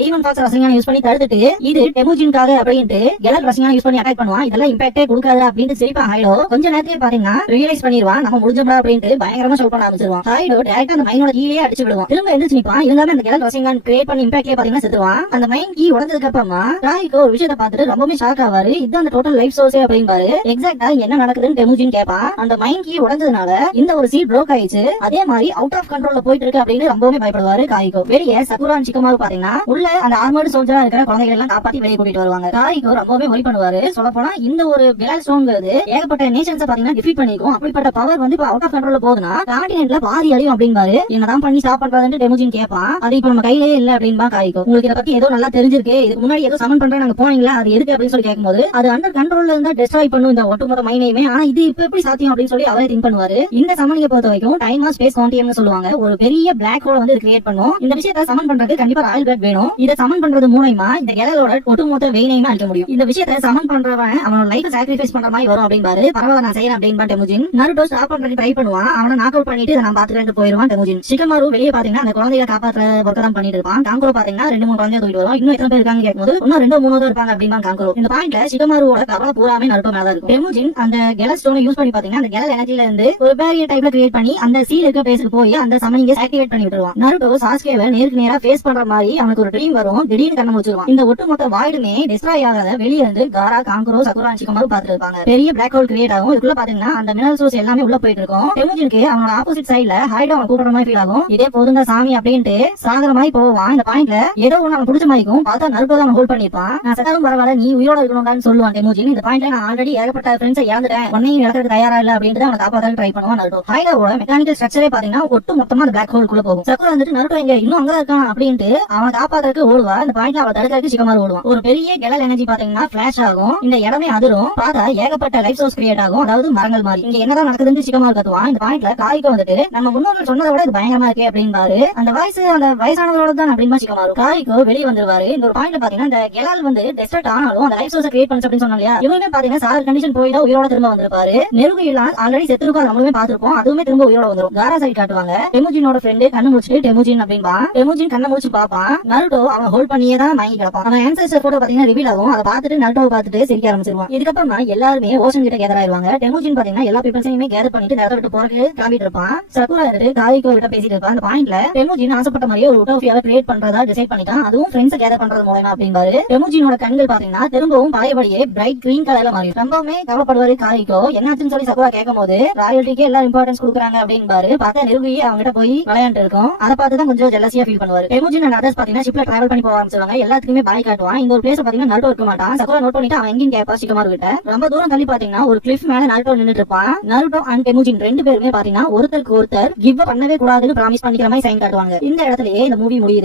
டீமன் ஃபாக்ஸ் ரசங்கான யூஸ் பண்ணி தடுத்துட்டு இது டெமுஜின்காக அப்படின்ட்டு கெலாக் ரசங்கான யூஸ் பண்ணி அட்டாக் பண்ணுவான். இதெல்லாம் இம்பாக்டே கொடுக்காது அப்படின்ட்டு சிரிப்பான். ஹைடோ கொஞ்ச நேரத்தையே பாத்தீங்கன்னா ரியலைஸ் பண்ணிடுவான் நம்ம முடிஞ்சோம்டா அப்படின்ட்டு பயங்கரமா ஷவுட் பண்ண ஆரம்பிச்சிருவான். ஹைடோ டைரக்டா அந்த மைனோட கீழே அடிச்சு விடுவான். திரும்ப எந்திரிச்சு நிப்பான். இருந்தாலும் அந்த கெலாக் ரசங்கான கிரியேட் பண்ணி இம்பாக்ட்லயே பாத்தீங்கன்னா செத்துருவான். அந்த மைன் கீ உடைஞ்சதுக்கு அப்புறமா ராய்க்கு ஒரு விஷயத்தை பார்த்துட்டு ரொம்பவே ஷாக் ஆவாரு. இது அந்த டோட்டல் லைஃப் சோர்ஸே அப்படின்பாரு. எக்ஸாக்டா என்ன நடக்குதுன்னு டெமுஜின் கேட்பான். அந்த மைன் கீ உடைஞ்சதுனால இந்த ஒரு சீல் ப்ரோக் ஆயிடுச்சு, அதே மாதிரி அவுட் ஆஃப் கண்ட்ரோல்ல போயிட்டு இருக்கு அப்படின்னு ரொம்பவே பயப்படுவாரு காய்கோ. வெளியே சகுரா சிக்கமாரு பாத்தீங்கன்னா உள்ள அந்த ஆர்மர்டு சோல்ஜரா இருக்கிற குழந்தைகள் எல்லாம் காப்பாத்தி வெளியே கூட்டிட்டு வருவாங்க. காய்கோ ரொம்பவே ஒரி பண்ணுவாரு. சொல்ல போனா இந்த ஒரு கெலாக் ஸ்டோன்ங்கிறது ஏகப்பட்ட நேஷன்ஸ் பாத்தீங்கன்னா டிஃபீட் பண்ணிக்கும். அப்படிப்பட்ட பவர் வந்து இப்ப அவுட் ஆஃப் கண்ட்ரோல்ல போகுதுன்னா கான்டினென்ட்ல பாதி அழியும் அப்படின்பாரு. என்னதான் பண்ணி ஸ்டாப் பண்றதுன்னு டெமுஜின் கேட்பான். அது இப்ப நம்ம கையிலேயே இல்ல அப்படின்பா காய்கோ. உங்களுக்கு இதை பத்தி ஏதோ நல்லா தெரிஞ்சிருக்கு, இதுக்கு முன்னாடி ஏதோ சமன் பண்ற நாங்க போனீங்களா, அது எதுக்கு அப்படின்னு சொல்லி கேட்கும்போது அது அண்டர் கண்ட்ரோல்ல இருந்தா டெஸ்ட்ராய் பண்ணும் இந்த ஒட்டுமொத்த மைனையுமே. ஆனா இது இப்ப எப்படி சாத்தியம் அப்படின்னு சொல்லி அவரே திங்க் பண்ணுவாரு. இந்த சமனியை பொறுத்த வரைக்கும் டைம் ஆஃப் ஸ்பேஸ் கான்டினியூம்னு சொல்லுவாங்க. ஒரு பெரிய பிளாக் ஹோல் வந்து கிரியேட் பண்ணும். இந்த விஷயத்தை சமன் பண்றதுக்கு கண்டிப்பா ராயல் பிளட் வேணும். இதை சமன் பண்றது மூலமா இந்த கெலாலோட ஒட்டுமொத்த வெயினையுமே அழிக்க முடியும். இந்த விஷயத்தை சமன் பண்றவன் அவனோட லைஃப் சாக்ரிஃபைஸ் பண்ற மாதிரி வரும் அப்படின்பாரு. பரவாயில்ல நான் செய்யறேன் அப்படின்னு டெமுஜின் நருட்டோ ஸ்டாப் பண்றதுக்கு ட்ரை பண்ணுவான். அவனை நாக் அவுட் பண்ணிட்டு நான் பாத்துட்டு போயிருவான் டெமுஜின். ஷிகமாரு வெளியே பாத்தீங்கன்னா அந்த குழந்தைகளை காப்பாற்ற ஒர்க் தான் பண்ணிட்டு இருப்பான். காங்கரோ பாத்தீங்கன்னா 2-3 குழந்தைய தூக்கிட்டு வருவான். இன்னும் எத்தனை பேர் இருக்காங்க கேட்கும்போது இன்னும் 2-3 தான் இருப்பாங்க அப்படின்னா காங்கரோ. இந்த பாயிண்ட்ல ஷிகமாருவோட கவலை பூராமே நருட்டோ மேல இருக்கும். டெமுஜின் அந்த கெலாக் ஸ்டோனை யூஸ் பண்ணி பாத்தீங்கன்னா அந்த கெலாக் எனர்ஜில இருந்து ஒரு பேரியர் டைப்ல கிரியேட் பண்ணி அந்த சீல் இருக்க பேஸ்க்கு போய் அந்த சமனிங்க ஆக்டிவேட் பண்ணி விட்டுருவான். நருட்டோ சாஸ்கேவை நேருக்கு நேரா ஃபேஸ் பண்ற மாதிரி அவனுக்கு ஒரு ட்ரீம் வரும். திடீர்னு கண்ண முடிச்சிருவான். இந்த ஒட்டுமொத்த வாய்டுமே டெஸ்ட்ராய் ஆகாத வெளியே இருந்து காரா காங்கரோ சகுரா ஷிகமாரு பாத்துட்டு இருப்பாங்க. பெரிய பிளாக் ஹோல் கிரியேட் ஆகும். இதுக்குள்ள பாத்தீங்கன்னா அந்த மினரல் சோர்ஸ் எல்லாமே உள்ள போயிட்டு இருக்கும். டெமுஜினுக்கு அவனோட ஆப்போசிட் சைடுல ஹைடோ அவன் கூப்பிடுற மாதிரி ஃபீல் ஆகும். இதே போதுங்க சாமி அப்படின்ட்டு சாகர மாதிரி போவான். இந்த பாயிண்ட்ல ஏதோ ஒண்ணு அவன் பிடிச்ச மாதிரிக்கும் பார்த்தா நருட்டோ தான் ஹோல்ட் பண்ணிருப்பான். நான் செத்தாலும் பரவாயில்ல நீ உயிரோட இருக்கணும்னு சொல்லுவான் டெமுஜின். இந்த பாயிண்ட்ல நான் ஆல்ரெடி ஏகப்பட்ட ஃப்ரெண்ட்ஸை இழந்துட்டேன், உன்னையும் இழக்கிறதுக்கு தயாரா இல்ல அப்படின்ட்டு அவனை காப்பாற்ற ட்ரை பண்ணுவான் நருட்டோ. ஹைடோவோட மெக்கானிக்கல் ஸ்ட்ரக்சரே பாத்தீங்கன்னா ஒட்டு மொத்தமா அந்த பிளாக் ஹோலுக்குள்ள போகும். சக்குரா வந்துட்டு நருட்டோ இங்க இன்னும் அங்கதான் இருக்கான் அப்படின்ட்டு அவன் காப்பாத்துறதுக்கு ஓடுவா. இந்த பாயிண்ட்ல அவன் தடுக்கிறதுக்கு ஷிகமாரு ஓடுவான். ஒரு பெரிய கெலாக் எனர்ஜி பாத்தீங்கன்னா பிளாஷ் ஆகும். இந்த இடமே அதிரும். பார்த்தா ஏகப்பட்ட லைஃப் சோர்ஸ் கிரியேட் ஆகும். அதாவது மரங்கள் மாதிரி. இங்க என்னதான் நடக்குதுன்னு ஷிகமாரு கத்துவான். இந்த பாயிண்ட்ல காய்கோ வந்துட்டு நம்ம முன்னோர்கள் சொன்னதை விட இது பயங்கரமா இருக்கு அப்படின்பாரு. அந்த வாய்ஸ் அந்த வயசானவரோட தான் அப்படின்னு ஷிகமாரு. காய்கோ வெளியே வந்துருவாரு. இந்த ஒரு பாயிண்ட்ல பாத்தீங்கன்னா இந்த கெலால் வந்து டெஸ்ட்ரக்ட் ஆனாலும் அந்த லைஃப் சோர்ஸ் கிரியேட் பண்ணு அப்படின்னு சொன்னா இல்லையா, இவருமே பாத்தீங்கன்னா சார் கண்டிஷன் போயிட்டா உயிரோட திரும்ப வந்திருப்பாரு. நெருங்கிலாம் ஆல்ரெடி செத்துருக்கும், நம்மளுமே பாத்துருப்போம். அதுவுமே திரும்ப உயிரோட வந்துரும். காரா சைட் காட்டுவாங்க. டெமுஜினோட ஃப்ரெண்டு கண்ணு முடிச்சுட்டு டெமுஜின் அப்படின்பா. டெமுஜின் கண்ணை முடிச்சு பாப்பான். நருட்டோ அவன் ஹோல்ட் பண்ணியே தான் மயங்கி கிடப்பான். அவன் ஆன்சஸ்டர் போட்டோ பாத்தீங்கன்னா ரிவீல் ஆகும். அதை பார்த்துட்டு நருட்டோவை பார்த்துட்டு சிரிக்க ஆரம்பிச்சிருவான். இதுக்கப்புறமா எல்லாருமே ஓஷன் கிட்ட கேதர் ஆயிருவாங்க. டெமுஜின் பாத்தீங்கன்னா எல்லா பீப்பிள்ஸையுமே கேதர் பண்ணிட்டு நேரத்தை விட்டு போறதுக்கு கிளம்பிட்டு இருப்பான். சக்குரா இருந்துட்டு காய்கோ கிட்ட பேசிட்டு இருப்பான். அந்த பாயிண்ட்ல டெமுஜின் ஆசைப்பட்ட மாதிரியே ஒரு உட்டோபியாவை கிரியேட் பண்றதா டிசைட் பண்ணிட்டான். அதுவும் ஃப்ரெண்ட்ஸ் கேதர் பண்றது மூலமா அப்படின்பாரு. டெமுஜினோட கண்கள் பாத்தீங்கன்னா திரும்பவும் பழையபடியே பிரைட் கிரீன் கலர்ல மாறி ரொம்பவுமே கவலைப்படுவாரு காரிக்கோ. என்னாச்சுன்னு சொல்லி சகுரா கேட்கும் போது ராயல்ட்டிக்கு எல்லாரும் இம்பார்ட்டன்ஸ் கொடுக்குறாங்க அப்படின்பாரு. பார்த்தா நெருங்கியே அவங்ககிட்ட போய் விளையாண்டு இருக்கும். அதை பார்த்து தான் கொஞ்சம் ஜெலசியா ஃபீல் பண்ணுவாரு. டெமுஜின் அண்ட் அதர்ஸ் பாத்தீங்கன்னா ஷிப்ல டிராவல் பண்ணி போக ஆரம்பிச்சிருவாங்க. எல்லாத்துக்குமே பாய் காட்டுவான். இந்த ஒரு பிளேஸ் பாத்தீங்கன்னா நருட்டோ இருக்க மாட்டான். சகுரா நோட் பண்ணிட்டு அவன் எங்கேயும் கேப்பா சிக்கமாரு கிட்ட. ரொம்ப தூரம் தள்ளி பாத்தீங்கன்னா ஒரு கிளிஃப் மேல நருட்டோ நின்னுட்டு இருப்பான். நருட்டோ அண்ட் டெமுஜின் ரெண்டு பேருமே பாத்தீங்கன்னா ஒருத்தருக்கு ஒருத்தர் கிவ் பண்ணவே கூடாதுன்னு ப்ராமிஸ் பண்ணிக்கிற மாதிரி சைன் காட்டுவாங்க. இந்த இடத்துலயே இந்த மூவி முடியுது.